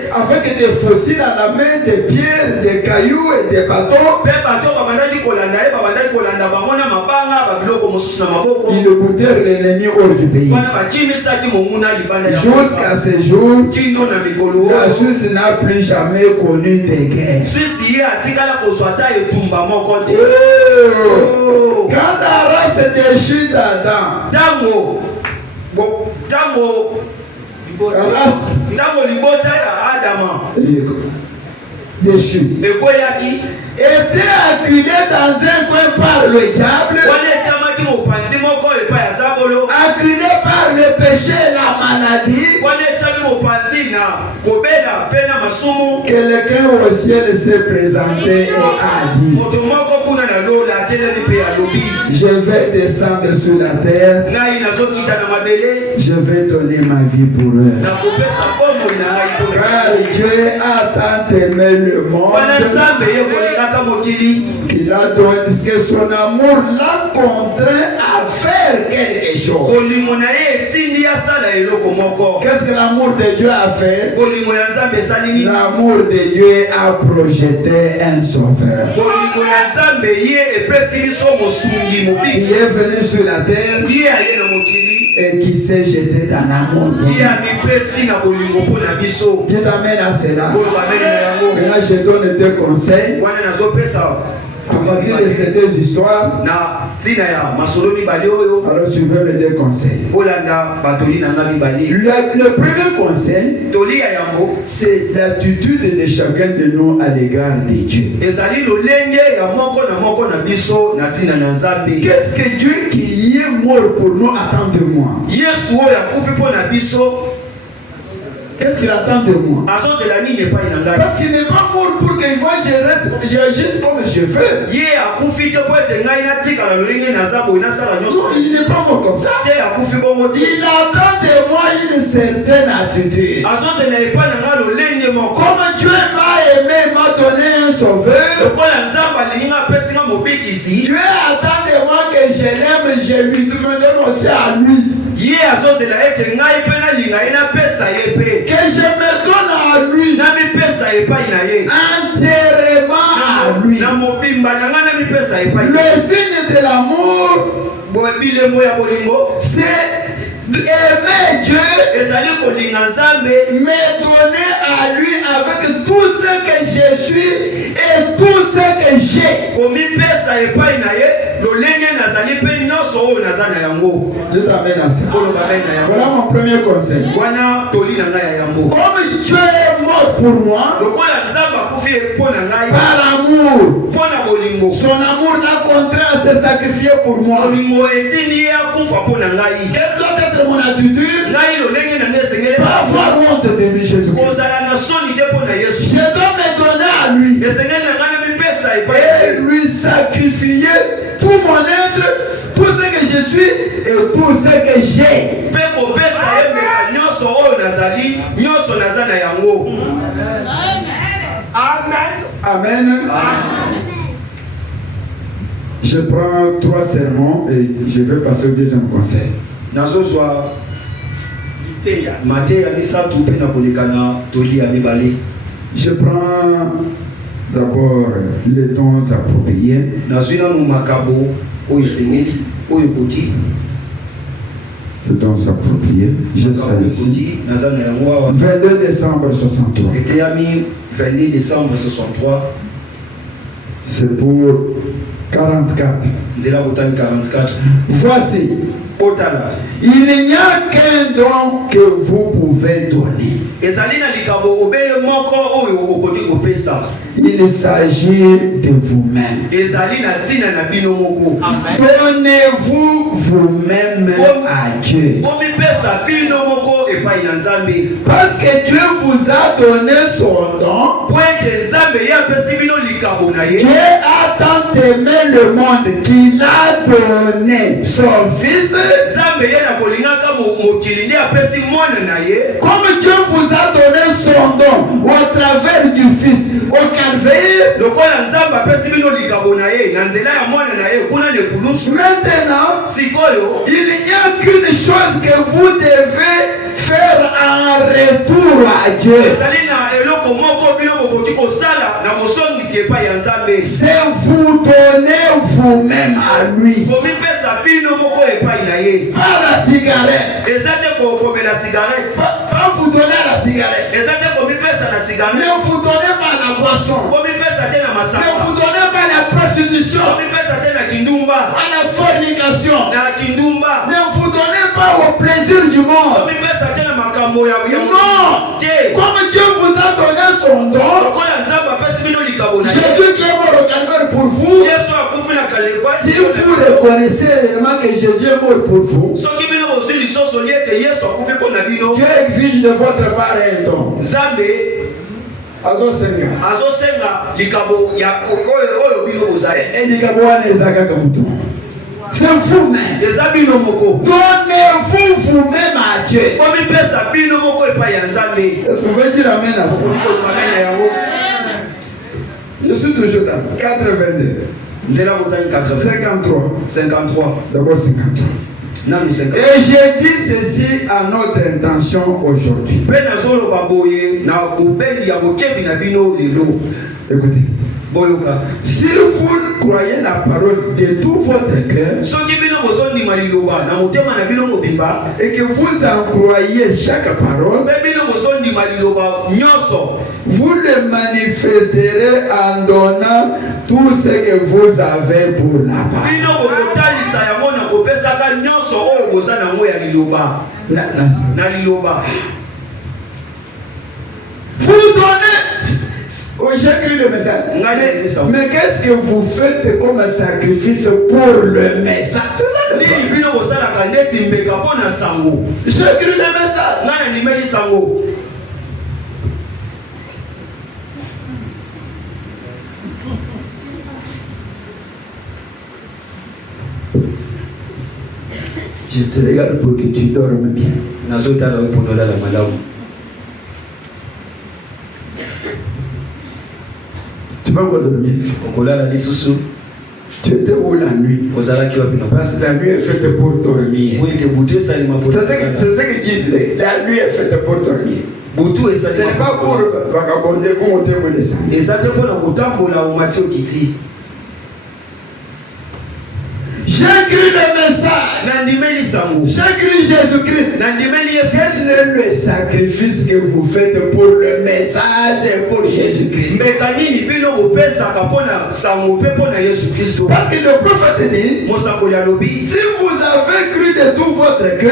avec des fossiles à la main, des pierres, des cailloux et des bateaux. mpe bato babandaki kolanda ye babandaki kolanda bango na mabanga babiloko mosusu na maboko Ils boutèrent l'ennemi hors du pays. wana bakimisaki monguna libanda ya Jusqu'à ce jour, kino na mikolo la oyo Suisse n'a plus jamais connu de guerre. swisi ye atikala kozwa ata etumba moko te. Oh, quand la race déchue d'Adam, ntango la race libota ya adama déchue ekweyaki était acculée dans un coin par le diable, wana etiamaki mopanzi moko epai ya zabolo, acculée par le péché et la maladie. wana etiami mopanzi na kobela mpe na masumu. Quelqu'un au ciel s'est présenté et a dit, moto moko kuna na lola atelemi mpe alobi je vais descendre sur la terre, ngai nazokita na mabele je vais donner ma vie pour eux. nakopesa bomoi na ngai mpona Car Dieu a tant aimé le wana monde nzambe ye kolingaka mokili qu'il a donné, que son amour l'a contraint à faire quelque chose. bolingo na ye etindi asala eloko moko. Qu'est-ce que l'amour de Dieu a fait? bolingo ya nzambe esali nini? L'amour de Dieu a projeté un sauveur bolingo ya nzambe ye epesi biso mosungi qui mobiki est venu sur la terre ye aye na mokili et qui s'est jeté dans l'amour. ye amipesi na bolingo mpo na biso. Dieu t'amène à cela. oyo bameli na yango Maintenant, je donne deux conseils. wana nazopesa À partir de ces deux histoires, na ntina ya masolo mibale oyo alors suivez mes deux conseils. kolanda batoli na nga mibale. Le premier conseil, toli ya yango c'est l'attitude de chacun de nous à l'égard de Dieu. ezali lolenge ya moko na biso na ntina na nzambe. Qu'est-ce que Dieu qui est mort pour nous attend de moi? yesu oyo akufi mpo na biso Qu'est-ce qu'il attend de moi? azozela nini epai na ngai? Parce qu'il n'est pas mort pour que moi j'agisse comme je veux. ye akufi te mpo ete ngai natikala lolenge naza boye nasala Non, nyonso il n'est pas mort comme ça. te akufi bongo te. Il attend de moi une certaine attitude. azozela epai na ngai lolenge moko. Comme Dieu m'a aimé, m'a donné un sauveur, lokola nzambe alingi nga apesi nga mobikisi, Dieu attend de moi que je l'aime, je lui donne aussi à lui. ye azozela ete ngai mpe nalinga ye napesa ye mpe Que je me donne à lui, namipesa epai na ye entièrement à lui. na mobimba na ngai namipesa epai na ye. Le signe de l'amour, bilembo ya bolingo c'est aimer Dieu, ezali kolinga nzambe me donner à lui avec tout ce que je suis et tout ce que j'ai. komipesa epai na ye lolenge nazali mpe nyonso oyo naza na yango. Je t'amène à ça. koloba ngai na yango Voilà mon premier conseil. wana toli na ngai ya yango. Comme Dieu est mort pour moi, lokola nzambe akufi mpo na ngai par amour, mpo na bolingo, son amour l'a contraint à se sacrifier pour moi. bolingo etindi ye akufa mpo na ngai. Quelle doit être mon attitude? ngai lolenge na ngai esengeli Pas avoir honte de lui, Jésus-Christ. kozala na soni te mpo na Je yesu. dois me donner à lui esengeli na ngai namipesa epai na et ye. lui sacrifier tout mon être, tout ce que je suis et tout ce que j'ai. mpe kopesa ye mbeka nazali nyonso naza na yango. Amen. Amen. Je prends 3 sermons et je vais passer au deuxième conseil. Nazozwa Matthieu misatu pe na kolekana toli ya mibale. Je prends d'abord les dons appropriés. Nazwina mu makabo oyo sengeli oyo koti. Les dons appropriés. J'ai ça ici. 22 décembre 63. 22 décembre 63. C'est pour 44. Voici. Il n'y a qu'un don que vous pouvez donner. Il s'agit de vous-même. Donnez-vous vous-même à Dieu. Parce que Dieu vous a donné son don. Dieu a tant aimé le monde qu'il a donné son fils. Comme Dieu vous a donné son don au travers du fils au calvaire. Maintenant, il n'y a qu'une chose que vous devez faire en retour à Dieu. C'est vous donner vous-même à lui. Pas la cigarette. Pas vous donner la cigarette. Ne vous donnez pas la boisson. Ne vous donnez pas la prostitution. À la fornication. Ne vous donnez pas au plaisir du monde. Non. Comme Dieu vous a donné son don, Jésus qui est mort au calvaire pour vous. Si vous reconnaissez réellement que Jésus est mort pour vous, Dieu exige de votre part un don. C'est vous-même. Donnez-vous vous-même à Dieu. Est-ce que vous pouvez dire amen à ça? Je suis toujours dans 82. 53. D'abord 53. Et je dis ceci à notre intention aujourd'hui. Écoutez. Si vous croyez la parole de tout votre cœur et que vous en croyez chaque parole, vous le manifesterez en donnant tout ce que vous avez pour la parole. Vous donnez. Oh, j'ai écrit le message. Mais qu'est-ce que vous faites comme un sacrifice pour le message? C'est ça le problème. J'ai écrit le message. Je te regarde pour que tu dormes bien. Tu vas encore dormir. Tu étais où la nuit? Parce que la nuit est faite pour dormir. C'est ce que disent les. La nuit est faite pour dormir. Ce n'est pas pour vagabonder, pour monter, pour descendre. J'écris le message. J'écris Jésus-Christ. Quel est le sacrifice que vous faites pour le message et pour Jésus-Christ? Parce que le prophète dit, si vous avez cru de tout votre cœur,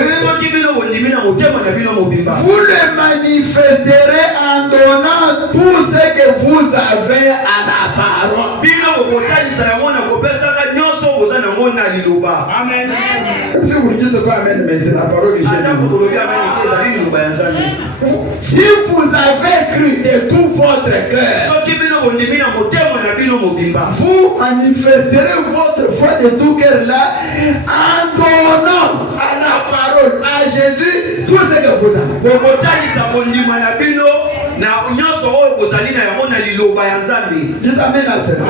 vous le manifesterez en donnant tout ce que vous avez à la parole. Amen. Si vous ne dites pas amen, mais c'est la parole que j'ai dit. Si vous avez cru de tout votre cœur, vous manifesterez votre foi de tout cœur là en donnant à la parole, à Jésus, tout ce que vous avez. bokotalisa kondima na bino na nyonso oyo kozali na yango na liloba ya Nzambe. Dites amen à cela.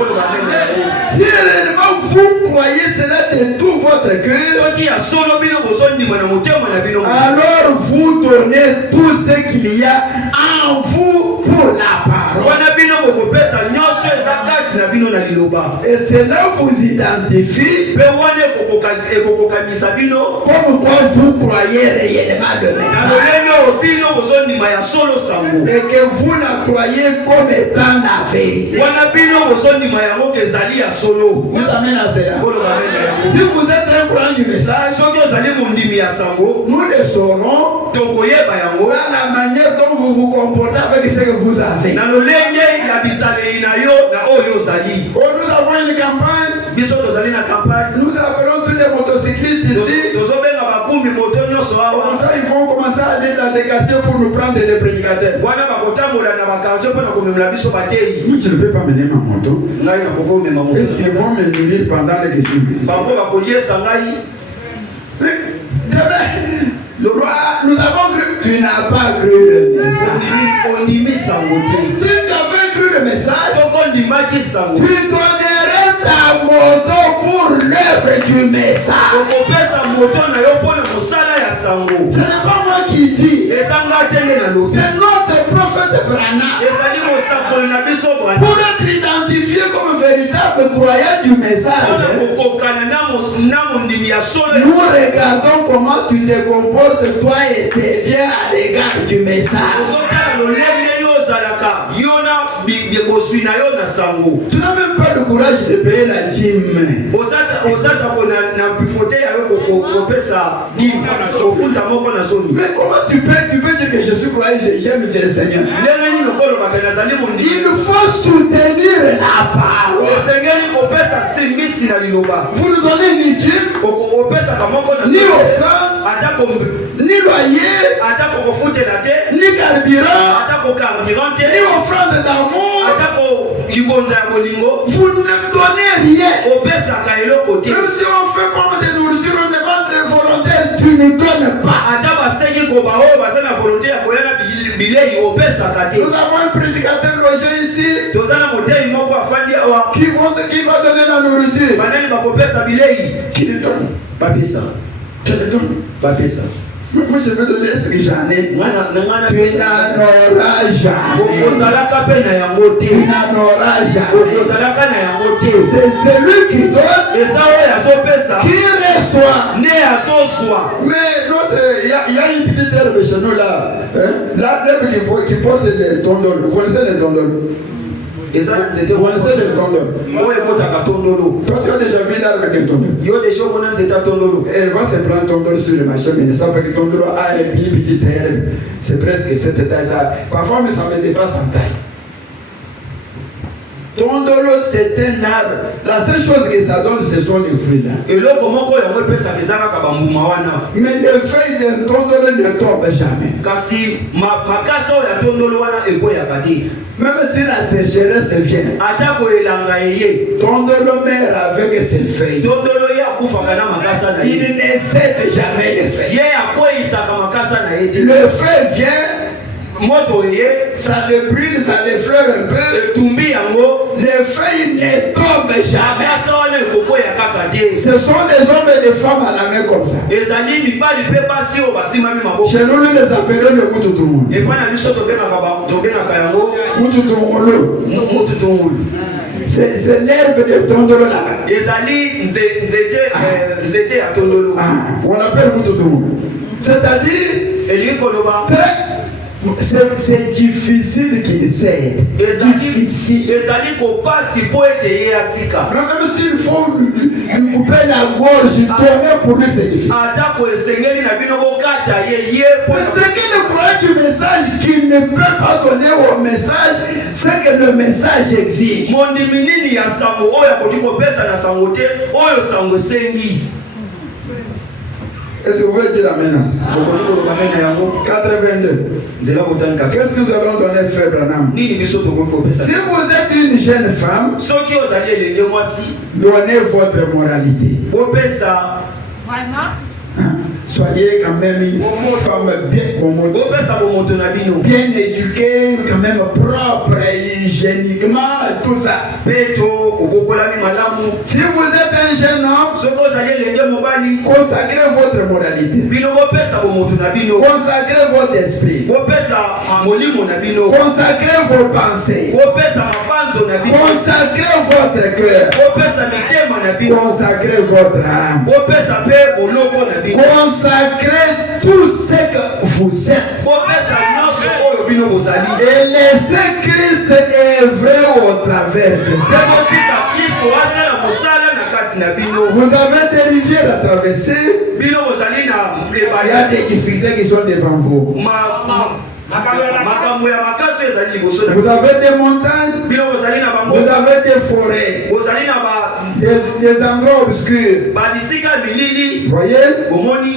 Si réellement vous croyez cela de tout votre cœur, soki ya solo bino bozondima na motema na bino, alors vous donnez tout ce qu'il y a en vous pour la parole. wana bino bokopesa nyonso eza kati na bino na liloba. Et cela vous identifie mpe wana ekokokanisa bino comme quoi vous croyez réellement le na message. lolenge oyo bino bozondima ya solo sango, Et que vous la croyez comme étant la vérité. wana bino bozondima yango ezali ya solo. Vous amène à cela. Si vous êtes un croyant du message, soki ozali mondimi ya sango, nous le saurons tokoyeba yango dans la manière dont vous vous comportez avec ce que vous avez. na lolenge ya bisaleli na yo na oyo ozali. Oh, nous avons une campagne. Biso tozali na campagne, Nous appelons tous les motocyclistes ici. tozobenga bakumbi moto nyonso Comme awa, ça, ils vont commencer à aller dans des quartiers pour nous prendre les prédicateurs. wana bakotambola na bakartier mpona komemela biso bateyi. Moi, je ne peux pas mener ma moto. ngai nakoki omema moto Est-ce qu'ils vont me nourrir pendant les questions? bango bakoliesa ngai. Le roi, nous avons cru que tu n'as pas cru le message. ondimi sango te. Si tu avais cru le message, soko ondimaki sango, tu donnerais ta moto pour l'œuvre du message. okopesa moto na yo mpona mosala ya sango. Ce n'est pas moi qui dis, eza nga tenge na lobi, c'est notre prophète Branham. ezali mosakoli na biso Branham. Pour être identifié comme véritable croyant du message, mpona kokokana na mondimi ya solo, nous regardons comment tu te comportes, toi et tes biens à l'égard du message. ozotala lolenge yo ozalaka yo na boswi na yo na sango. Tu n'as même pas le courage de payer la gym. ozatako na bifote ya yo kopesa dime kofuta moko na soni. Mais comment tu peux dire que je suis croyant, j'aime Dieu le Seigneur? ndenge nini okolobaka nazali mondimi. Il faut soutenir la parole. osengeli kopesa simbisi na liloba. Vous nous donnez ni gym, opesaka moko na ni soni. offrande, atako ni loyer, atako kofutela te, ni carburant, atako carburant ni te, offrande d'amour. atako libonza ya bolingo. Vous ne me donnez rien. opesaka eloko te. Même si on fait comme des nourritures, on demande des volontaires, tu ne donnes pas. ata basengi koba oyo baza na volonté ya koya na bilei opesaka te. Nous avons un prédicateur logé ici toza na motei moko afandi awa, qui va donner la nourriture. banani bakopesa bilei Qui le donne? bapesa Qui le donne? bapesa. Moi, je vais donner ce que j'en ai. ngana na ngana Tu n'en auras jamais. okozalaka pe na yango te, Tu n'en auras jamais. okozalaka na yango te. C'est celui qui donne eza oyo azopesa qui reçoit. nde azozwa. Mais il y a une petite herbe chez nous là. Hein? L'herbe qui porte les tondoles. Vous connaissez les tondoles? eza na nzete Vous connaissez les tondoles? oyo ebotaka tondolo. Toi, tu as déjà vu l'arbre des tondoles? yo deja omona nzete ya tondolo. Elle va se prendre tondolo sur le marché, mais ne sait pas que tondolo a une petite herbe. C'est presque cette taille. Ça. Parfois, mais ça me dépasse en taille. Tondolo, c'est un arbre. La seule chose que ça donne, ce sont les fruits là. eloko moko yango epesaka eza kaka bambuma wana, Mais les feuilles d'un tondolo ne tombent jamais. kasi makasa oyo ya tondolo wana ekoyaka te. Même si la sécheresse vient, atako elanga eye, tondolo meurt avec ses feuilles. tondolo ye akufaka na makasa na Il ye, ne cède jamais les feuilles. ye akweyisaka makasa na ye te. Le feu vient, moto eye ça le brûle, ça l'effleure un peu. etumbi yango, Les feuilles ne tombent jamais. makasa wana ekokoya kaka te. Ce sont des hommes et des femmes à la main comme ça. ezali mibali mpe basi oyo basimami maboko. Chez nous, nous les appelons le Moutoutoumou. epai na biso tobengaka yango Moutoutoumou. mutu tongulu. C'est l'herbe de tondolo là-bas. ezali nzete ya tondolo. Ah, on l'appelle Moutoutoumou. C'est-à-dire, elingi koloba c'est difficile qu'il cède. Difficile. ezali kopasi mpo ete ye atika. Même s'il faut lui couper la gorge, tourner pour lui, c'est difficile. atako esengeli na bino bokata ye Mais ce que le croyant du message qui ne peut pas donner au message, c'est que le message exige. mondimi nini ya sango oyo akoki kopesa na sango te oyo sango esengi. Est-ce que vous pouvez dire amen à ça? okoki koloba me na yango 82. nzela kotangaka Qu'est-ce que nous allons donner, frère Branham? nini biso tokoki kopesa. Si vous êtes une jeune femme, soki ozali elenge mwasi donnez votre moralité. bopesa Soyez quand même une femme bien éduquée, quand même propre, hygiéniquement, tout ça. Si vous êtes un jeune homme, consacrez votre moralité, consacrez votre esprit, consacrez vos pensées, consacrez votre cœur, consacrez votre âme, consacrez tout ce que vous êtes et laissez Christ œuvrer au travers de ça. Vous avez des rivières à traverser, il y a des difficultés qui sont devant vous. Vous avez des montagnes, vous avez des forêts, des endroits obscurs.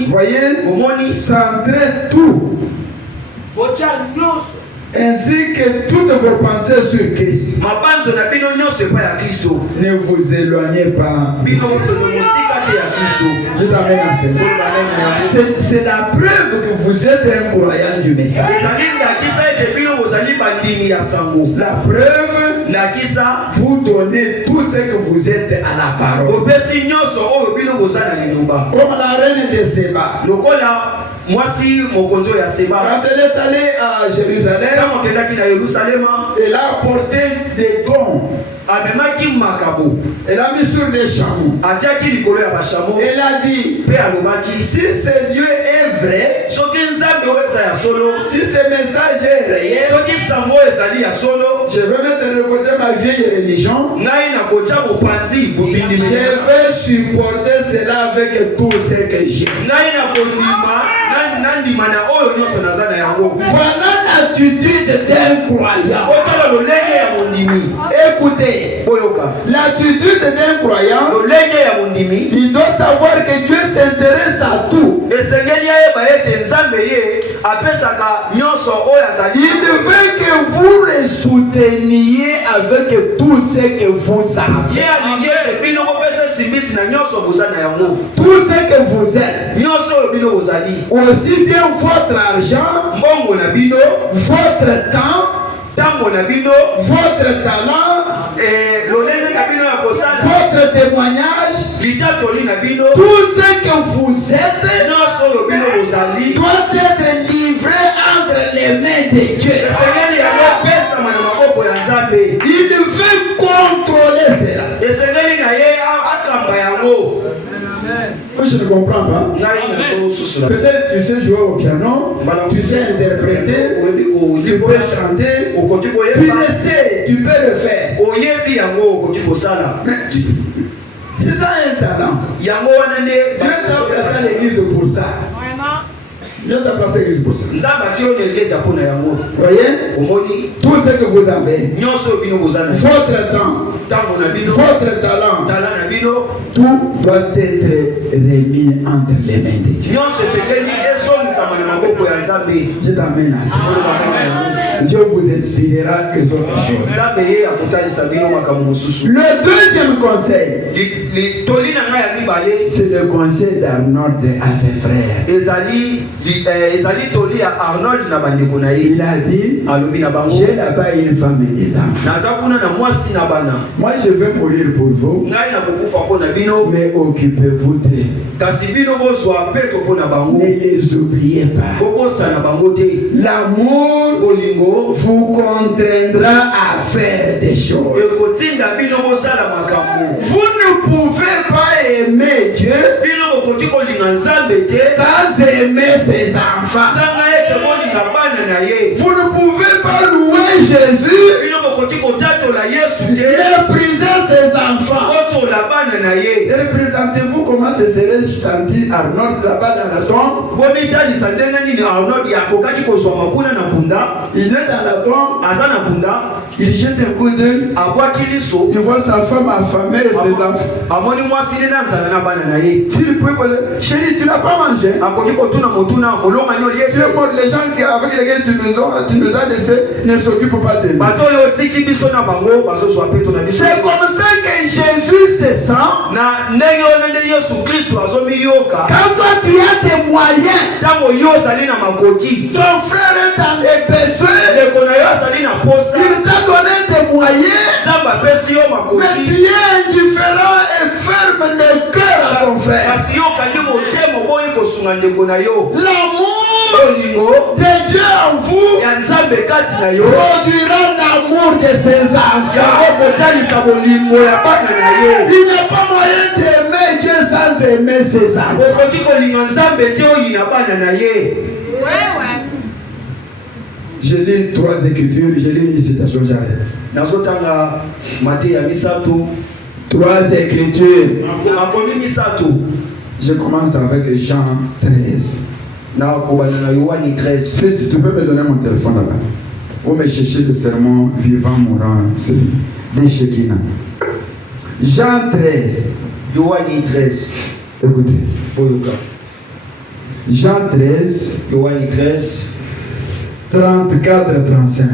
Voyez, centrez tout. Ainsi que toutes vos pensées sur Christ. Ne vous éloignez pas. Je t'amène à c'est la preuve que vous êtes un croyant du message. La preuve, vous donnez tout ce que vous êtes à la parole. Comme la reine de Séba. Quand elle est allée à Jérusalem, elle a apporté des dons. Elle a mis sur des chameaux. Elle a dit, si ce Dieu est vrai, si ce message est réel, je vais mettre de côté ma vieille religion. Je vais supporter cela avec tout ce que j'ai. Voilà l'attitude d'un croyant. Écoutez, l'attitude d'un croyant, il doit savoir que Dieu s'intéresse à tout. Il veut que vous le souteniez avec tout ce que vous avez. Tout ce que vous êtes, aussi bien votre argent, votre temps, votre talent, votre témoignage, tout ce que vous êtes doit être livré entre les mains de Dieu. Il veut contrôler cela. Moi je ne comprends pas. Peut-être tu sais jouer au piano, tu sais interpréter, tu peux chanter, tu le sais, tu peux le faire. Mais c'est ça un talent. Dieu t'a placé à l'église pour ça. Dieu t'a placé à l'église pour ça. Voyez, tout ce que vous avez, votre temps, votre talent, tout doit être remis entre les mains de Dieu. Je t'amène à ça. Dieu vous inspirera les autres choses. Le deuxième conseil, c'est le conseil d'Arnold à ses frères. Il a dit, j'ai là-bas une femme et des enfants. Moi je vais mourir pour vous, mais occupez-vous d'eux. Ne les oubliez pas. L'amour vous contraindra à faire des choses. Vous ne pouvez pas aimer Dieu sans aimer ses enfants. Vous ne pouvez pas louer Jésus mépriser ses enfants. Représentez-vous comment se serait senti Arnold là-bas dans la tombe. Il est dans la tombe. Il jette un coup d'œil. Il voit sa femme affamée et ses enfants. S'il peut poser, chérie, tu n'as pas mangé. Tu es mort, les gens avec lesquels tu nous as laissé ne s'occupent pas de nous. C'est comme ça que Jésus se sent. Quand toi tu as des moyens, ton frère est dans les besoins, il t'a donné des moyens, mais tu es indifférent et ferme le cœur à ton frère. L'amour de Dieu en vous produira l'amour de ses enfants. Il n'y a pas moyen d'aimer Dieu sans aimer ses enfants. Je lis 3 écritures, je lis une citation, j'arrête. 3 écritures. Je commence avec Jean 13. Si tu peux me donner mon téléphone là-bas. Ou me chercher le sermon vivant, mourant, celui de Shekinah. Jean 13. Écoutez. Jean 13. 34 et 35.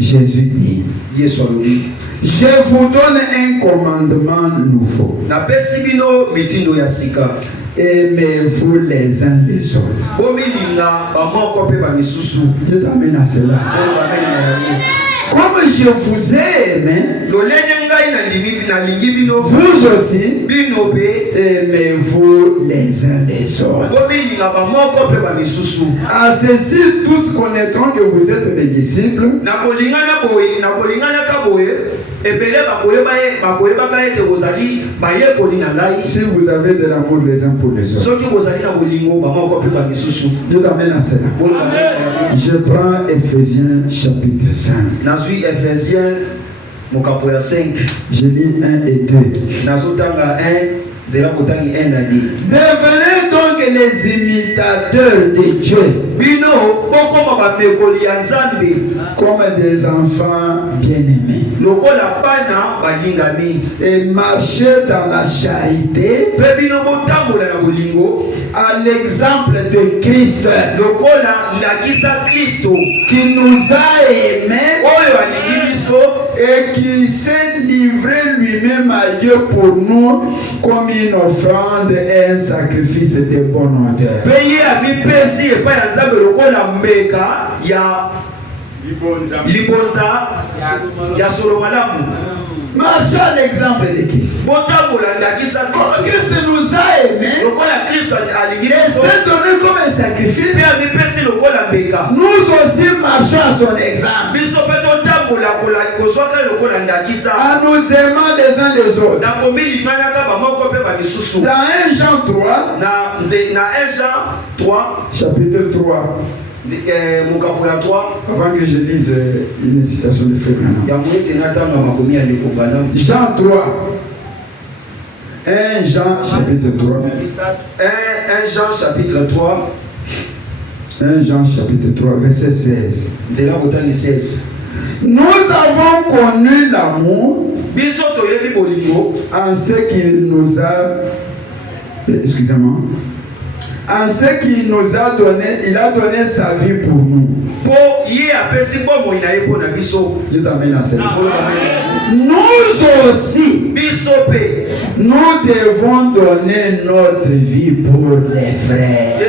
Jésus dit, je vous donne un commandement nouveau. Aimez-vous les uns les autres. Dieu t'amène à cela. Comme je vous ai aimé, vous aussi, aimez-vous les uns les autres. À ceci, tous connaîtront que vous êtes mes disciples. Si vous avez de l'amour les uns pour les autres. Dieu t'amène à cela. Je prends Ephésiens chapitre 5. Je lis 1 et 2. Devenez donc les imitateurs de Dieu, comme des enfants bien-aimés, et marchez dans la charité à l'exemple de Christ, qui nous a aimés et qui s'est livré lui-même à Dieu pour nous comme une offrande et un sacrifice de bonne odeur. Marchez à l'exemple de Christ. Comme Christ nous a aimés et s'est donné comme un sacrifice, nous aussi marchons à son exemple, en nous aimant les uns les autres. Dans 1 Jean 3, chapitre 3, avant que je lise une citation de Frère Branham. Jean 3. 1 Jean chapitre 3. 1 Jean chapitre 3. 1 Jean chapitre 3, verset 16. Nous avons connu l'amour en ce qu'il nous a... Excusez-moi. En ce qu'il nous a donné, il a donné sa vie pour nous. Je t'amène à cela. Nous aussi, nous devons donner notre vie pour les frères.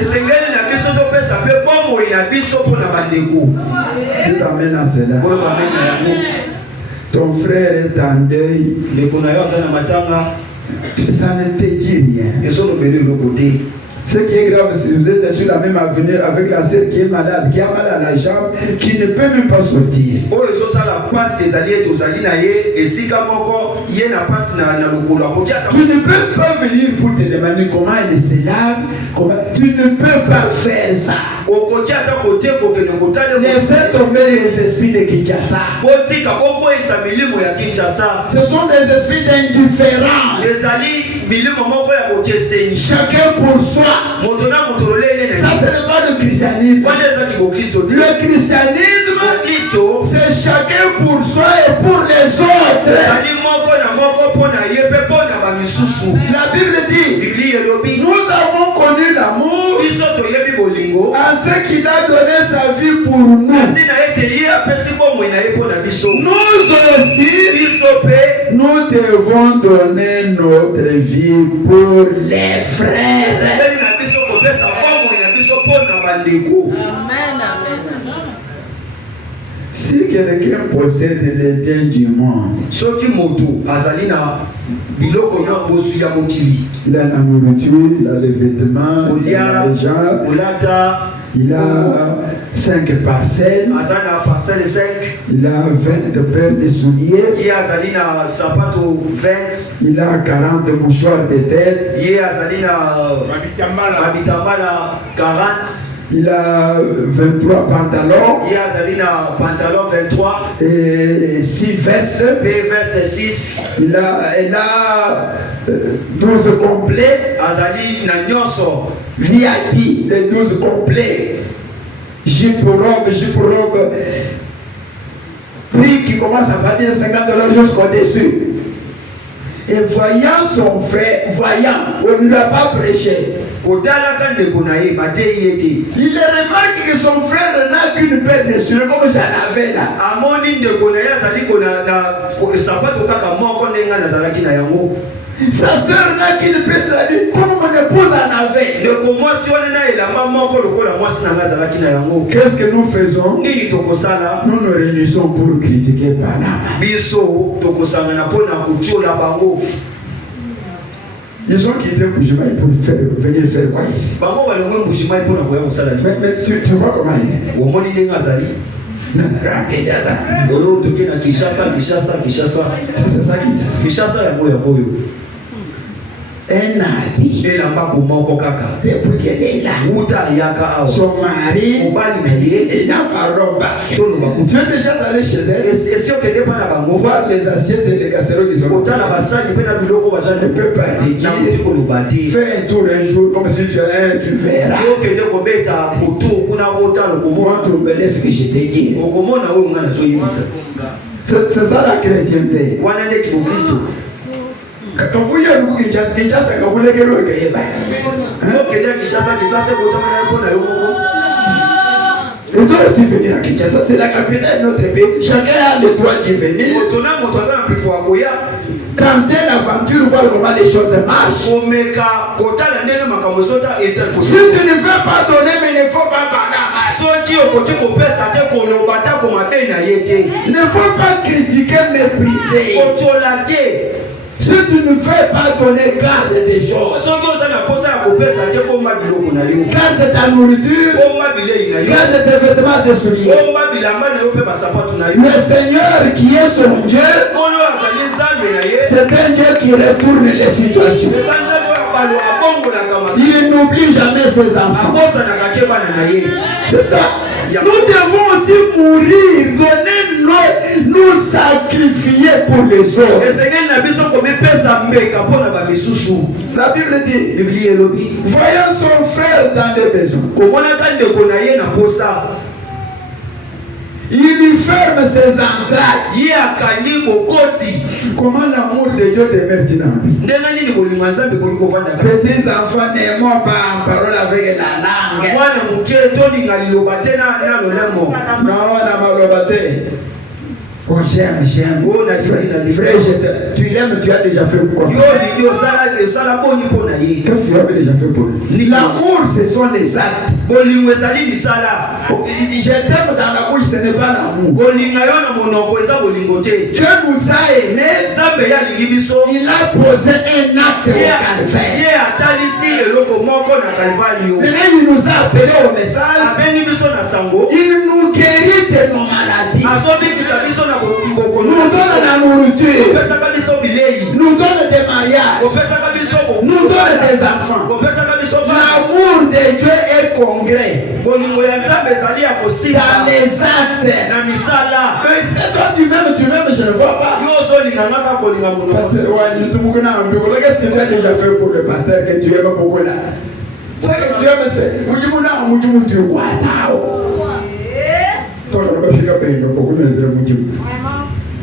Je t'amène à cela. Ton frère est en deuil. Ça ne te dit rien. Ce qui est grave, si vous êtes sur la même avenue avec la sœur qui est malade, qui a mal à la jambe, qui ne peut même pas sortir. Tu ne peux pas venir pour te demander comment elle se lave. Tu ne peux pas faire ça. Laissez tomber les esprits de Kinshasa. Ce sont des esprits d'indifférence. Chacun pour soi. Ça, ce n'est pas le christianisme. Le christianisme, aussi, nous devons donner notre vie pour les frères. Si quelqu'un possède les biens du monde, il a la nourriture, il a les vêtements, il a l'argent, il a 5 parcelles, il a 20 paires de souliers, il a 40 mouchoirs de tête, il a 23 pantalons, et 6 vestes, il a 12 complets, VIP, les 12 complets, jupe robe, prix qui commence à partir de $50 jusqu'au-dessus. Et voyant son frère, on ne l'a pas prêché. Il remarque que son frère n'a qu'une paire de souliers comme j'en avais là. Sa soeur n'a qu'une paire de souliers comme mon épouse en avait. Qu'est-ce que nous faisons? Nous nous réunissons pour critiquer Panama. Ils ont quitté Bujimaï pour venir faire quoi ici? Mais tu vois comment il est? C'est ça qui dit. Un habit depuis qu'elle est là, son mari, il n'a pas robe. Tu es déjà allé chez elle voir les assiettes et les casseroles qui sont là. Ne peut pas dire. Fais un tour un jour comme si tu verras. Montre ce que je t'ai dit. C'est ça la chrétienté. Quand vous y avez beaucoup de gens, déjà ça vous les gueules au Québec. On doit aussi venir à Kinshasa, c'est la capitale de notre pays. Chacun a le droit d'y venir. Tenter l'aventure, voir comment les choses marchent. Si tu ne veux pas donner, mais il ne faut pas parler. Il ne faut pas critiquer, mépriser. Si tu ne veux pas donner, garde tes choses. Garde ta nourriture. Garde tes vêtements de souliers. Le Seigneur qui est son Dieu, c'est un Dieu qui retourne les situations. Il n'oublie jamais ses enfants. C'est ça. Nous devons aussi mourir, donner nous sacrifier pour les autres. La Bible dit, voyant son frère dans les besoins, il lui ferme ses entrailles. Comment l'amour de Dieu demeure dans lui? Petits enfants n'aiment pas en parole avec la langue. Oh, j'aime. Frère, tu l'aimes, tu as déjà fait quoi? Qu'est-ce que tu avais déjà fait pour lui? L'amour, ce sont les actes. Je t'aime dans la bouche, ce n'est pas l'amour. Dieu nous a aimés. Il a posé un acte au calvaire. Maintenant, il nous a appelés au message. Il nous guérit de nos maladies. Nous donne la nourriture. Nous donne des mariages. Nous donne des enfants. L'amour de Dieu est concret dans les actes. Mais c'est toi tu m'aimes, je ne vois pas. Pasteur, qu'est-ce que tu as déjà fait pour le pasteur que tu aimes beaucoup là? Ce que tu aimes, c'est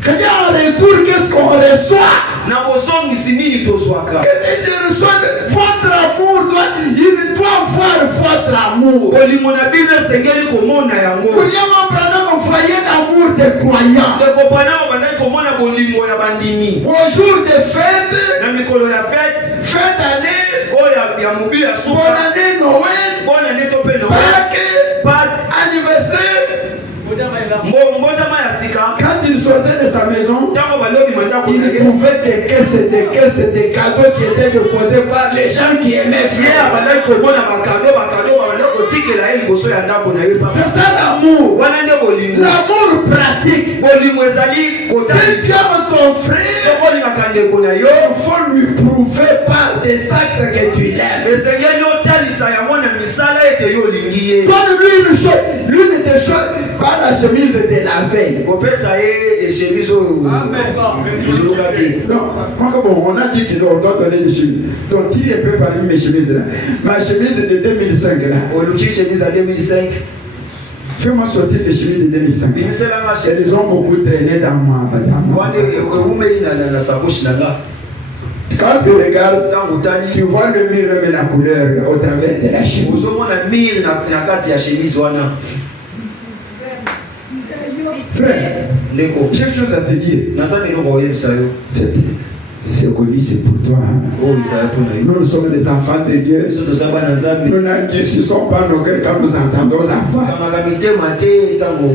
quand il y a un retour, qu'est-ce qu'on reçoit? na bozongisi nini tozwaka. Votre amour il doit voir votre amour. Bolingo na bino esengeli komona yango. William Branham voyait l'amour des croyants. Ndeko Branham bandaki komona bolingo ya bandimi. Au jour de fête, Na mikolo ya fête, fin d'année, oyo ya mobi ya bonne suka, année, Noël, bonne année to pe Noël, Pâques, anniversaire. mbotama ya sika. Quand il sortait de sa maison, Ntango balobi mandako il na ye, trouvait des caisses de cadeaux qui étaient déposés par les gens qui aimaient ye faire. abandaki komona bakado babandaki kotikela ye liboso ya ndako na ye. C'est ça l'amour. Wana nde bolingo. L'amour pratique. Bolingo ezali Si kosalisa. tu aimes ton frère, Soko olingaka ndeko na yo, il faut lui prouver par des actes que tu l'aimes. esengeli otalisa yango na misala ete yo olingi ye. Donne-lui une chose, l'une des choses, pas la chemise de la veille. kopesa ye chemise oyo ezolukaki. Non, on a dit qu'on doit donner des chemises. Donc, il est peu parmi mes chemises là. Ma chemise de 2005 là. oluki chemise ya 2005. Fais-moi sortir des chemises de 2005. bimiselanga Elles ont beaucoup traîné dans moi. wana eumeli na sakoshi na nga. Quand tu regardes, ntango otali tu vois le mur même la couleur au travers de la chemise. ozomona mire na kati ya chemise wana. Frère, ndeko j'ai quelque chose à te dire. naza eloko oyebisa yo C'est connu, c'est pour toi. Hein? oyo ezala mpona yo. Nous sommes des enfants de Dieu. biso toza bana nzambe. Nous n'enrichissons pas nos cœurs quand nous entendons la voix. kamaka mitema te ntango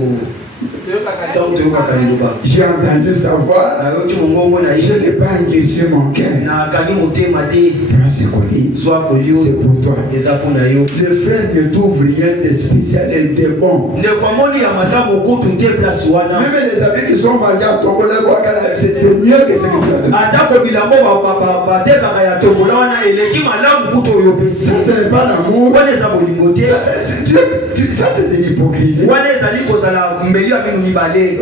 toyokaka liloba. J'ai entendu sa voix. nayoki mongongo na Je ye n'ai pas endurci mon cœur. nakangi motema te. Prends ce colis. zwa kolio C'est pour toi. eza mpona yo. Le frère ne trouve rien de spécial et de bon. ndeko amoni ya malamu okutu te place wana. Même les habits qui sont vendus à Tombola, c'est mieux que ce que tu as donné. atako bilambo batekaka ya tombola wana eleki malamu kutu oyo opesi. Ça, ce n'est pas l'amour. wana eza bolingo te. Ça, c'est de l'hypocrisie. wana ezali kozala mbeli ya bino mibale.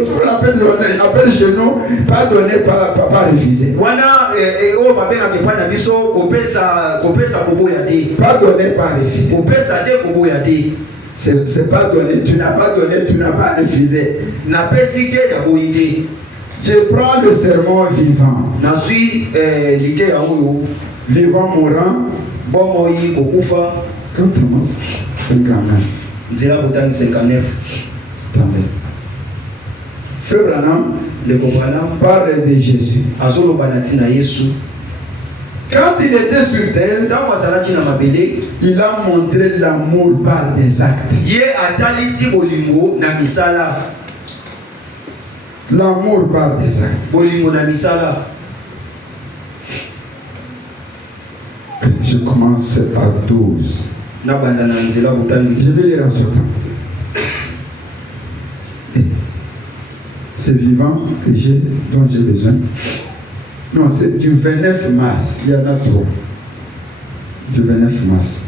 Appelle chez nous, pas donné, pas refusé. wana oyo babengaka epai na biso kopesa koboya te. Pas donné, pas refusé. kopesa te koboya te. C'est pas donné, tu n'as pas donné, tu n'as pas refusé. napesi te naboyi te. Je prends le sermon vivant. nazwi lite ya oyo Vivant mourant. bomoi kokufa. Quand commence 59. nzela botani 59. Attendez. Frère Branham ndeko Branham parle de Jésus. azoloba na ntina yesu. Quand il était sur terre, ntango azalaki na mabele, il a montré l'amour par des actes. ye atalisi bolingo na misala. L'amour par des actes. bolingo na misala. Je commence à 12. nabanda na nzela botani. Je vais lire en ce temps. C'est vivant que dont j'ai besoin. Non, c'est du 29 mars. Il y en a trop. Du 29 mars.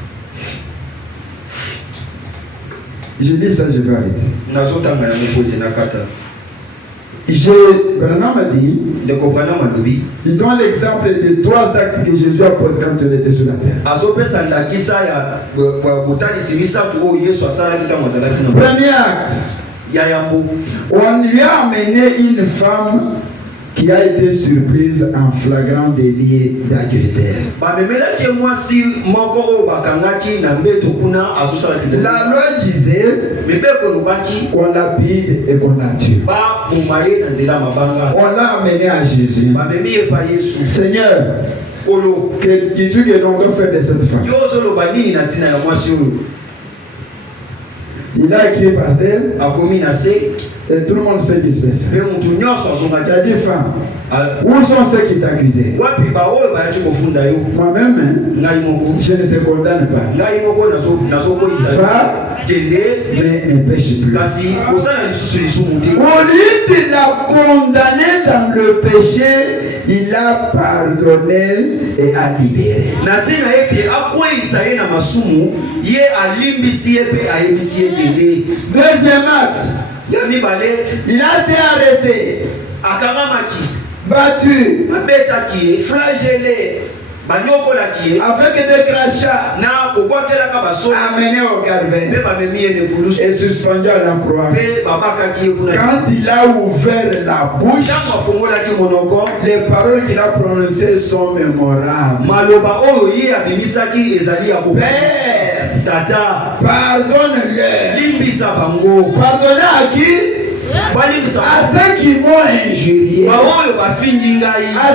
Je dis ça, je vais arrêter. nazotanga yango po ete nakata. Branham a dit, ndeko Branham alobi il donne l'exemple de 3 actes que Jésus a posés quand il était sur la terre. azopesa ndakisa ya botalisi misato oyo yesu asalaki ntango azalaki na Premier acte, ya yambo. on lui a amené une femme qui a été surprise en flagrant délit d'adultère. bamemelaki ye mwasi moko oyo bakangaki na mbeto kuna azosalaki. La loi disait mibeko elobaki qu'on lapide et qu'on la tue. baboma ye na nzela ya mabanga. On l'a amené à Jésus. bamemi ye pa yesu. Seigneur, kolo que dis-tu que l'on doit faire de cette femme? yo ozoloba nini na ntina ya mwasi oyo. Il a écrit par terre akomi na se et tout le monde sait qu'il se passe. mpe motu nyonso azongaki. Tu as dit femme, où sont ceux qui t'accusaient? wapi baoyo bayaki kofunda yo. Moi-même, hein, ngai moko je ne te condamne pas. ngai moko nazokoyisa Va, kende mais ne pêche plus. kasi kosala lisusu lisumu te. Au lieu de la condamner dans le péché, il a pardonné et a libéré. na ntina ete akweyisa ye na masumu ye alimbisi ye mpe ayebisi ye kende. Deuxième acte, ya mibale il a été arrêté, akangamaki battu, abetaki ye flagellé, avec des crachats, amené au calvaire et suspendu à la croix. Quand il a ouvert la bouche, les paroles qu'il a prononcées sont mémorables. Père, pardonne-leur. Pardonnez à qui? À ceux qui m'ont injurié, à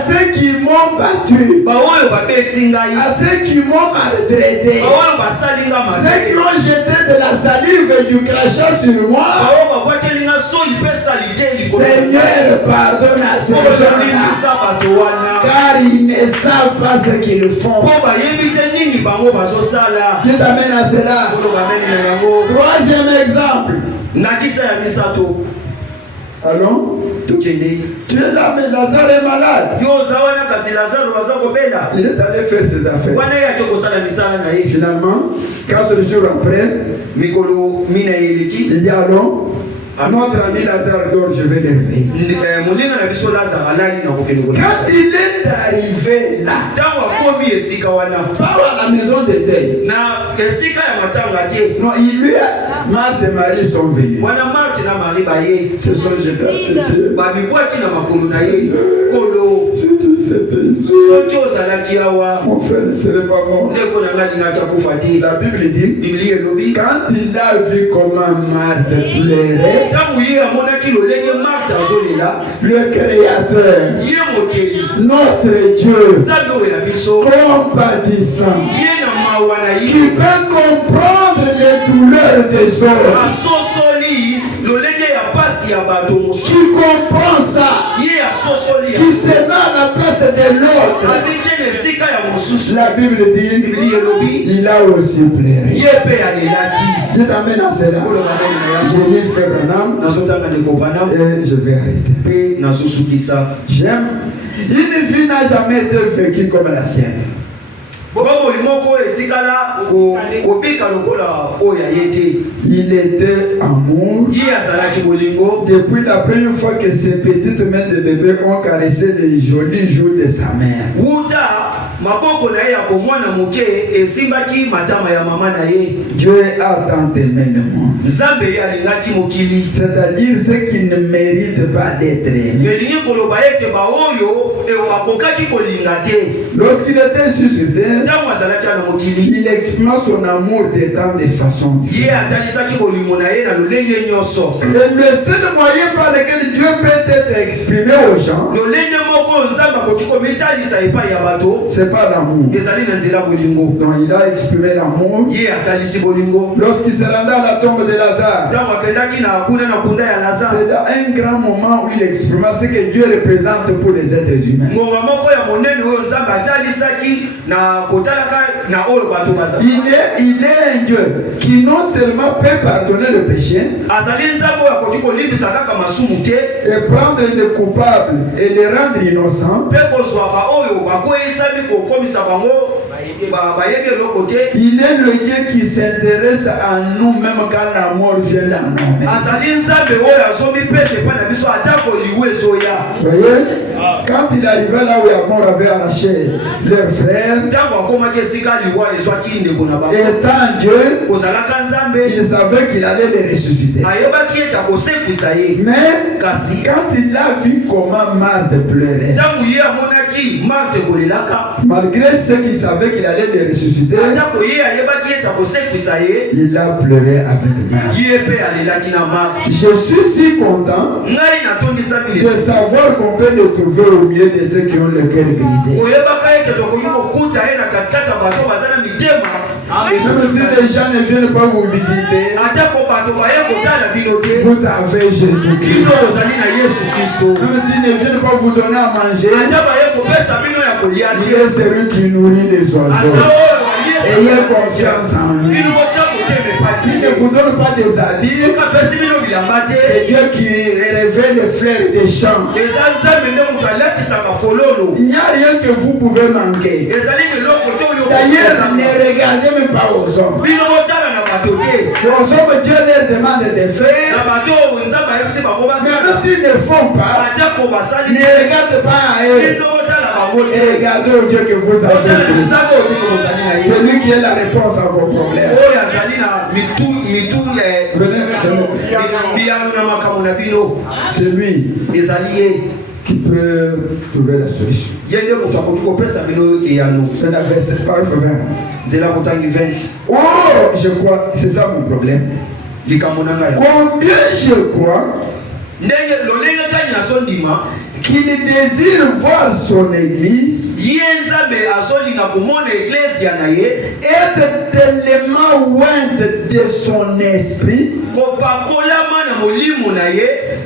ceux qui m'ont battu, à ceux qui m'ont maltraité, ceux qui ont jeté de la salive et du crachat sur moi. Seigneur, pardonne à ces gens-là, car ils ne savent pas ce qu'ils font. Qui t'amène à cela? Troisième exemple. Allons? Tu es là, mais Lazare est malade. Il est allé faire ses affaires. Finalement, 4 jours après, il dit allons. Notre ami Lazare dort, je vais l'élever. Quand il est arrivé là, pas à la maison de deuil. Non, il lui a. Marthe et Marie sont venus. Ce sont jetés à ses pieds. Si tu sais, mon frère ne serait pas mort. La Bible dit, quand il a vu comment Marthe pleurait, le Créateur, notre Dieu, compatissant, qui peut comprendre les douleurs des autres, qui comprend ça, qui se met à la place de l'autre. La Bible dit, il a aussi pleuré. Dieu t'amène à cela. Je lis Frère Branham et je vais arrêter. J'aime. Une vie n'a jamais été vécue comme la sienne. Il était amour. Depuis la première fois que ses petites mains de bébé ont caressé les jolis joues de sa mère. Dieu a tant aimé le monde. C'est-à-dire ceux qui ne méritent pas d'être aimés. Lorsqu'il était sur terre, il exprima son amour de tant de façons différentes. Et le seul moyen par lequel Dieu peut être exprimé aux gens, c'est pas l'amour. Donc il a exprimé l'amour lorsqu'il se rendait à la tombe de Lazare. C'est là un grand moment où il exprima ce que Dieu représente pour les êtres humains. Il est un Dieu qui non seulement peut pardonner le péché et prendre les coupables et les rendre innocents. Il est le Dieu qui s'intéresse à nous même quand la mort vient dans nos mains. Voyez, quand il arrivait là où la mort avait arraché leur frère, étant Dieu, il savait qu'il allait les ressusciter. Mais quand il a vu comment Marthe pleurait, malgré ce qu'il savait qu'il allait les ressusciter, il a pleuré avec Marthe. Je suis si content de savoir qu'on peut le trouver au milieu de ceux qui ont le cœur brisé. Même si les gens ne viennent pas vous visiter, vous avez Jésus-Christ. Même s'ils ne viennent pas vous donner à manger, il est celui qui nourrit les oiseaux. Ayez confiance en lui. S'il ne vous donne pas des habits, c'est Dieu qui révèle les fleurs des champs. Il n'y a rien que vous pouvez manquer. D'ailleurs, ne regardez même pas aux hommes. Aux hommes, Dieu leur demande de faire. Mais même s'ils ne font pas, ne regarde pas à eux. Et regardez au Dieu que vous avez. C'est lui qui est la réponse à vos problèmes. C'est lui qui peut trouver la solution. Un verset parfait. Oh, je crois, c'est ça mon problème. Combien je crois qu'il désire voir son église être tellement ointe de son esprit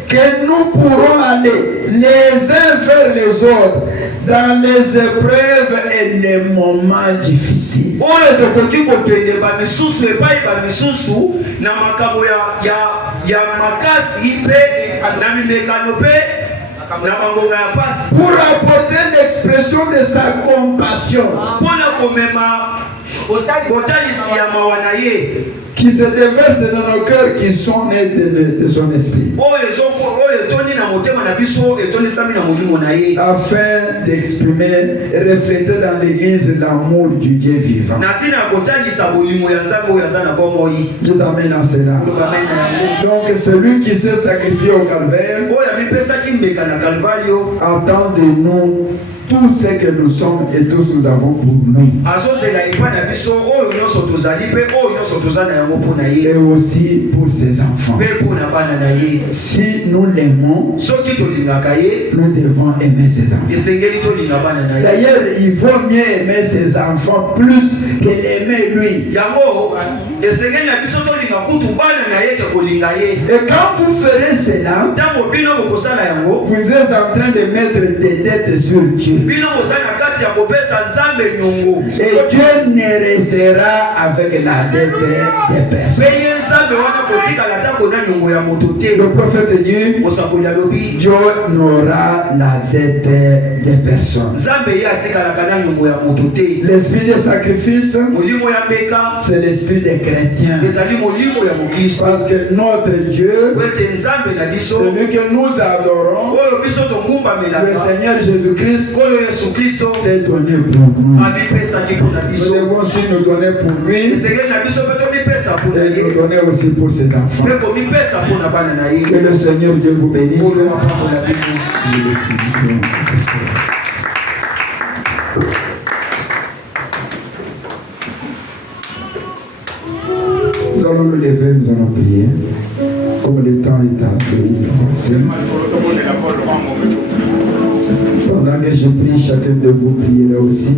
que nous pourrons aller les uns vers les autres dans les épreuves et les moments difficiles. Pour apporter l'expression de sa compassion qui se déverse dans nos cœurs qui sont nés de son esprit, afin d'exprimer et refléter dans l'église l'amour du Dieu vivant. Tout amène à cela. Donc celui qui s'est sacrifié au calvaire attend de nous tout ce que nous sommes et tous nous avons pour nous. Et aussi pour ses enfants. Si nous l'aimons, nous devons aimer ses enfants. D'ailleurs, il vaut mieux aimer ses enfants plus que l'aimer lui. Et quand vous ferez cela, vous êtes en train de mettre des dettes sur Dieu. Et Dieu ne restera avec la dette des personnes. Le prophète dit, Dieu n'aura la dette des personnes. L'esprit de sacrifice, c'est l'esprit des chrétiens. Parce que notre Dieu, celui que nous adorons, le Seigneur Jésus-Christ, s'est donné pour nous. Nous devons aussi nous donner pour lui et nous donner aussi pour ses enfants. Que le Seigneur Dieu vous bénisse. Nous allons nous lever, nous allons prier. Comme le temps est avancé. Pendant que je prie, chacun de vous priera aussi.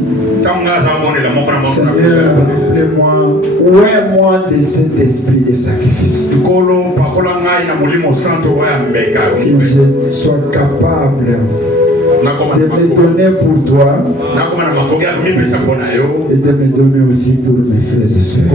Seigneur, rappelez-moi, ouais-moi de cet esprit de sacrifice. Que je sois capable de me donner pour toi et de me donner aussi pour mes frères et sœurs.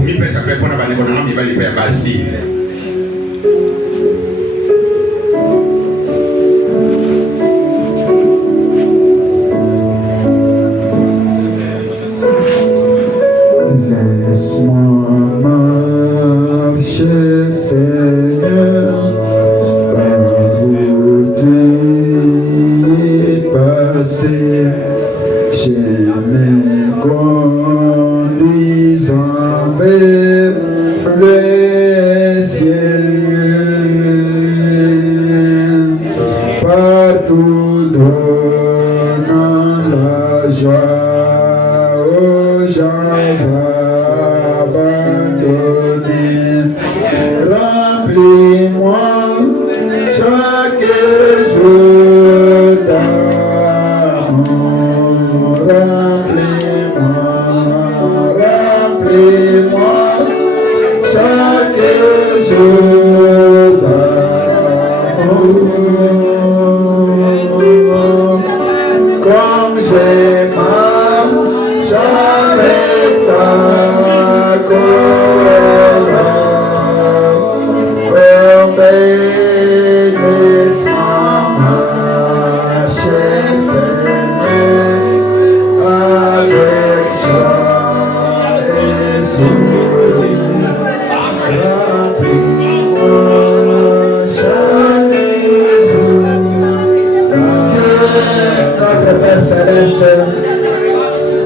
notre Père Céleste,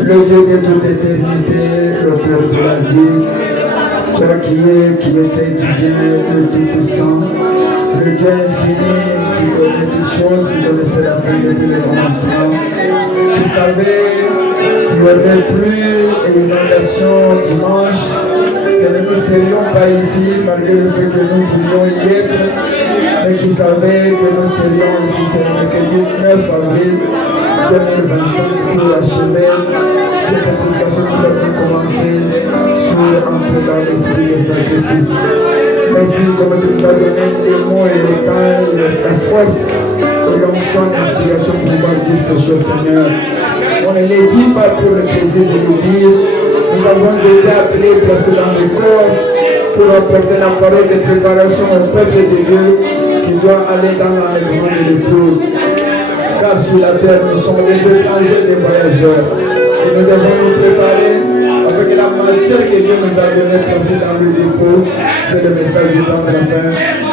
le Dieu de toute éternité, l'auteur de la vie, toi qui es, qui était, qui vient, le Tout-Puissant, le Dieu infini, qui connaît toutes choses, qui connaissait la fin depuis le commencement, qui savait qu'il n'y aurait plus une inondation dimanche, que nous ne serions pas ici malgré le fait que nous voulions y être, mais qui savait que nous serions ici, c'est le mercredi 9 avril 2025 pour achever cette application que nous avons commencé sur un peu dans l'esprit des sacrifices. Merci comme tu nous as donné les mots et le temps, la force et l'onction d'inspiration pour pouvoir dire ces choses, Seigneur. On ne les dit pas pour le plaisir de nous dire. Nous avons été appelés, placés dans le corps pour apporter la parole de préparation au peuple de Dieu qui doit aller dans l'enlèvement de l'épouse. Car sur la terre, nous sommes des étrangers, des voyageurs. Et nous devons nous préparer avec la matière que Dieu nous a donnée placée dans le dépôt. C'est le message du temps de la fin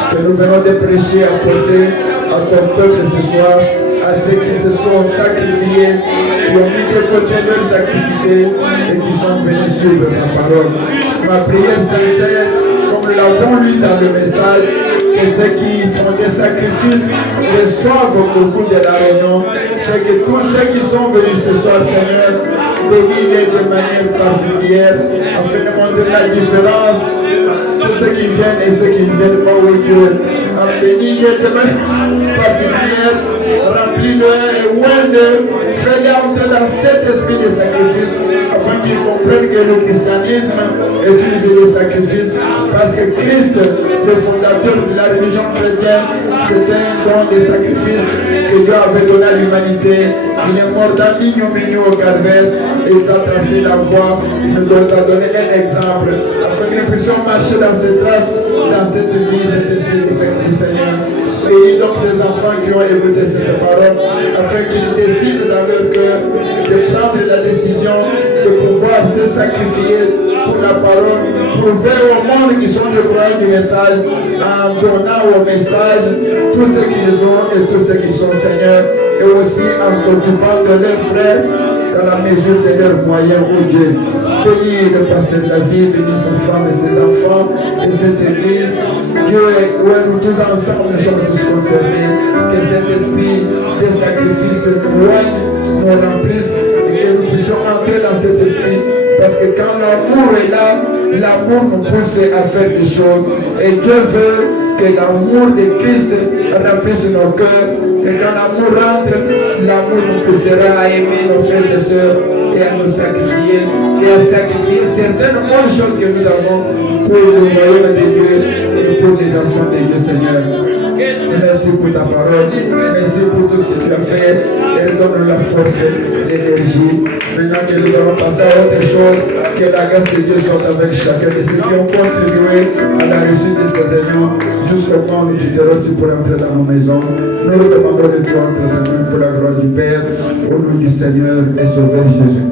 que nous venons de prêcher, apporter à ton peuple ce soir, à ceux qui se sont sacrifiés, qui ont mis de côté leurs activités et qui sont venus suivre ta parole. Ma prière sincère, comme nous l'avons lu dans le message, que ceux qui font des sacrifices reçoivent au cours de la réunion, c'est que tous ceux qui sont venus ce soir, Seigneur, bénis-les de manière particulière, afin de montrer la différence de ceux qui viennent et ceux qui ne viennent pas au Dieu. Bénis-les de manière particulière, remplis-le et ouvre-le, fais-les entrer dans cet esprit de sacrifice, afin qu'ils comprennent que le christianisme est une vie de sacrifice, parce que Christ, le fondateur de la religion chrétienne, c'est un don de sacrifice que Dieu avait donné à l'humanité. Il est mort dans l'ignominie au calvaire et il a tracé la voie. Il nous a donné un exemple afin que nous puissions marcher dans cette trace, dans cette vie, cet esprit de sacrifice, Seigneur. Bénis donc les enfants qui ont écouté cette parole afin qu'ils décident dans leur cœur de prendre la décision de pouvoir se sacrifier pour la parole, prouver au monde qu'ils sont des croyants du message, en donnant au message tout ce qu'ils ont et tout ce qu'ils sont, Seigneur, et aussi en s'occupant de leurs frères dans la mesure de leurs moyens, oh Dieu. Bénis le pasteur David, bénis sa femme et ses enfants et cette église. Dieu, nous tous ensemble, nous sommes tous concernés. Que cet esprit de sacrifice nous remplisse et que nous puissions entrer dans cet esprit. Parce que quand l'amour est là, l'amour nous pousse à faire des choses. Et Dieu veut que l'amour de Christ remplisse nos cœurs. Et quand l'amour rentre, l'amour nous poussera à aimer nos frères et sœurs et à nous sacrifier. Et à sacrifier certaines bonnes choses que nous avons pour le royaume de Dieu et pour les enfants de Dieu, Seigneur. Merci pour ta parole. Merci pour tout ce que tu as fait. Et donne la force, l'énergie. Maintenant que nous allons passer à autre chose, que la grâce de Dieu soit avec chacun de ceux qui ont contribué à la réussite de cette réunion. Jusqu'au moment où nous quitterons aussi pour entrer dans nos maisons. Nous recommandons les trois entre tes mains pour la gloire du Père, au nom du Seigneur et Sauveur Jésus.